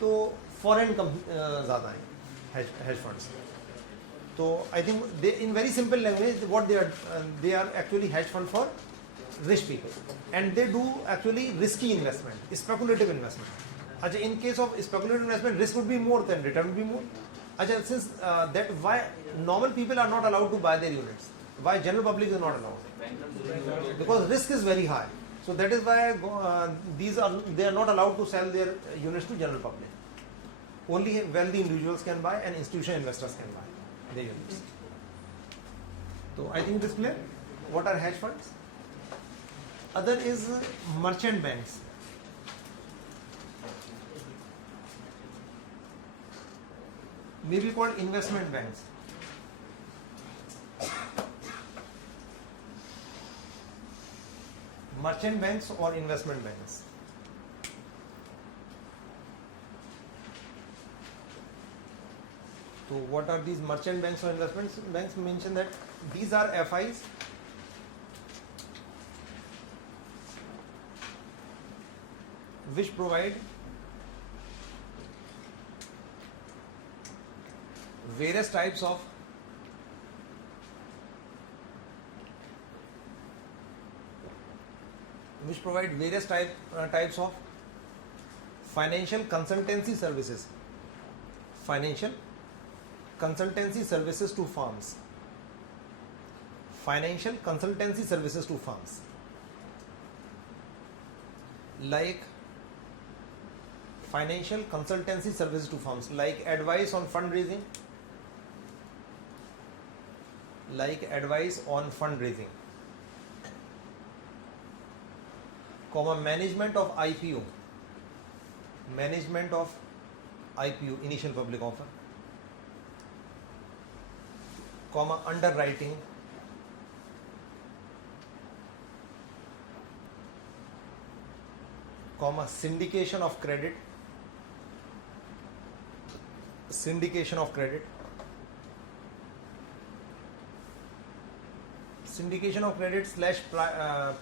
So foreign ज़्यादा हैं hedge funds. So I think they, in very simple language, what they are actually hedge fund for rich people, and they do actually risky investment, speculative investment. Achha, in case of speculative investment, risk would be more than return would be more. Achha, since that, why normal people are not allowed to buy their units? Why general public is not allowed? Because risk is very high. So that is why they are not allowed to sell their units to general public. Only wealthy individuals can buy and institutional investors can buy their units. So I think this is clear. What are hedge funds? Other is merchant banks. May be called investment banks. Merchant banks or investment banks. So what are these merchant banks or investment banks? Mention that these are FIs which provide various types of types of financial consultancy services. Financial consultancy services to firms. Financial consultancy services to firms. Like financial consultancy services to firms, like advice on fundraising, comma management of IPO, initial public offer, comma underwriting, comma syndication of credit, syndication of credit slash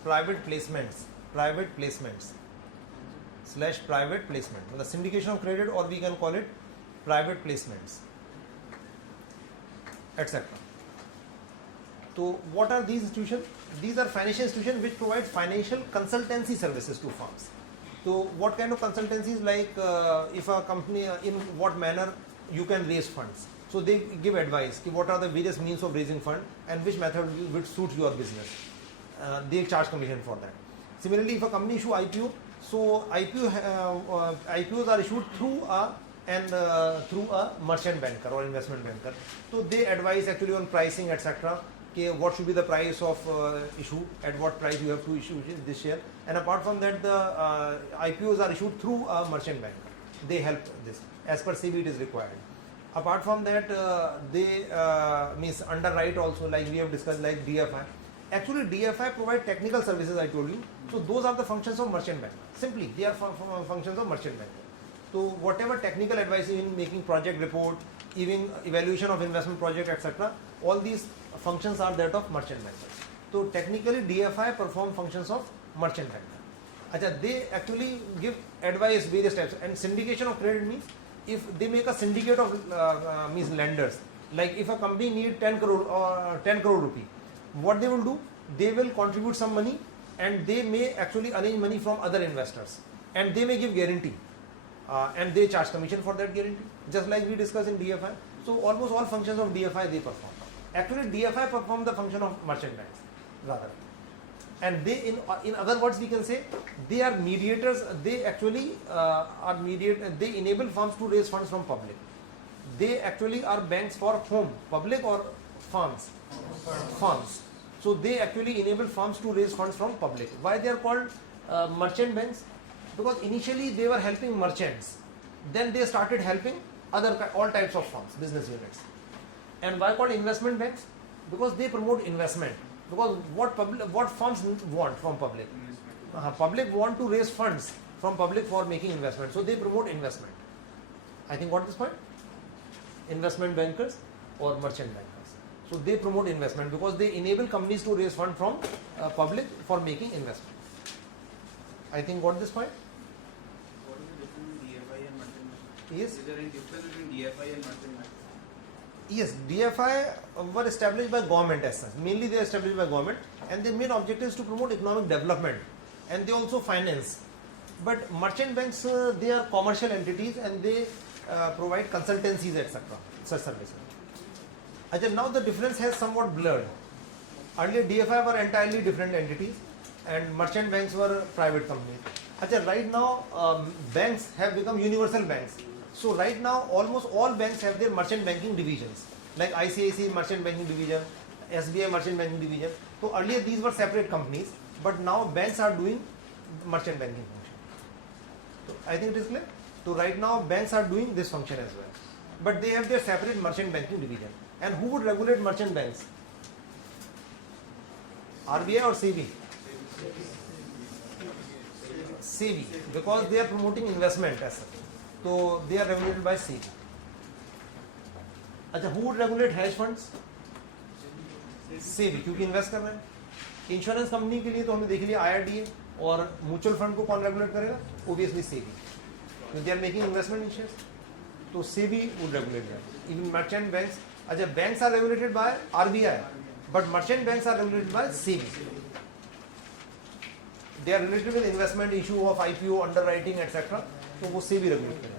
private placements slash private placement. The syndication of credit, or we can call it private placements, etc. So what are these institutions? These are financial institutions which provide financial consultancy services to firms. So what kind of consultancies? Like if a company, in what manner you can raise funds. So they give advice ki what are the various means of raising fund and which method would suit your business. They charge commission for that. Similarly, if a company issue IPO, so IPOs are issued through a merchant banker or investment banker. So they advise actually on pricing, etc. What should be the price of issue, at what price you have to issue this share, and apart from that the IPOs are issued through a merchant banker. They help this, as per SEBI it is required. Apart from that they means underwrite also, like we have discussed, like DFI. Actually DFI provide technical services, I told you. So those are the functions of merchant banker. Simply they are functions of merchant banker. So whatever technical advice in making project report, even evaluation of investment project, etc., all these functions are that of merchant bankers. So technically DFI perform functions of merchant banker. They actually give advice various types, and syndication of credit means if they make a syndicate of means lenders. Like if a company need 10 crore rupee, what they will do? They will contribute some money, and they may actually arrange money from other investors, and they may give guarantee, and they charge commission for that guarantee, just like we discussed in DFI. So almost all functions of DFI they perform. Actually DFI perform the function of merchant banks rather, and they in other words we can say they are mediators. They actually they enable firms to raise funds from public. They actually are banks for whom? Public or firms? Firms. So they actually enable firms to raise funds from public. Why they are called merchant banks? Because initially they were helping merchants, then they started helping all types of firms, business units. And why called investment banks? Because they promote investment. Because what firms want from public? Public want to raise funds from public for making investment. So they promote investment. I think what is this point? Investment bankers or merchant bankers. So they promote investment because they enable companies to raise funds from public for making investment. I think what this point? What is the difference between DFI and merchant bank? Yes. Is there any difference between DFI and merchant bank? Yes, DFI were established by government as such. Mainly they are established by government, and their main objective is to promote economic development, and they also finance. But merchant banks, they are commercial entities, and they provide consultancies, etc. such services. Now the difference has somewhat blurred. Earlier DFI were entirely different entities, and merchant banks were private companies. Right now banks have become universal banks. So right now almost all banks have their merchant banking divisions, like ICICI merchant banking division, SBI merchant banking division. So earlier these were separate companies, but now banks are doing merchant banking function. So I think it is clear. So right now banks are doing this function as well, but they have their separate merchant banking division. And who would regulate merchant banks? RBI or SEBI? SEBI, because they are promoting investment as such. So they are regulated by SEBI. अच्छा, who would regulate has funds? SEBI, क्योंकि invest कर रहे हैं। Insurance company के लिए तो हमने देख लिया IRDA, और म्यूचुअल फंड को कौन रेगुलेट करेगा? Obviously SEBI, they are making investment in shares, तो SEBI would regulate that. Even merchant banks, अच्छा banks are regulated by RBI, but merchant banks are regulated by SEBI, they are related with investment, issue of IPO, underwriting etcetera, तो वो SEBI regulate करेगा।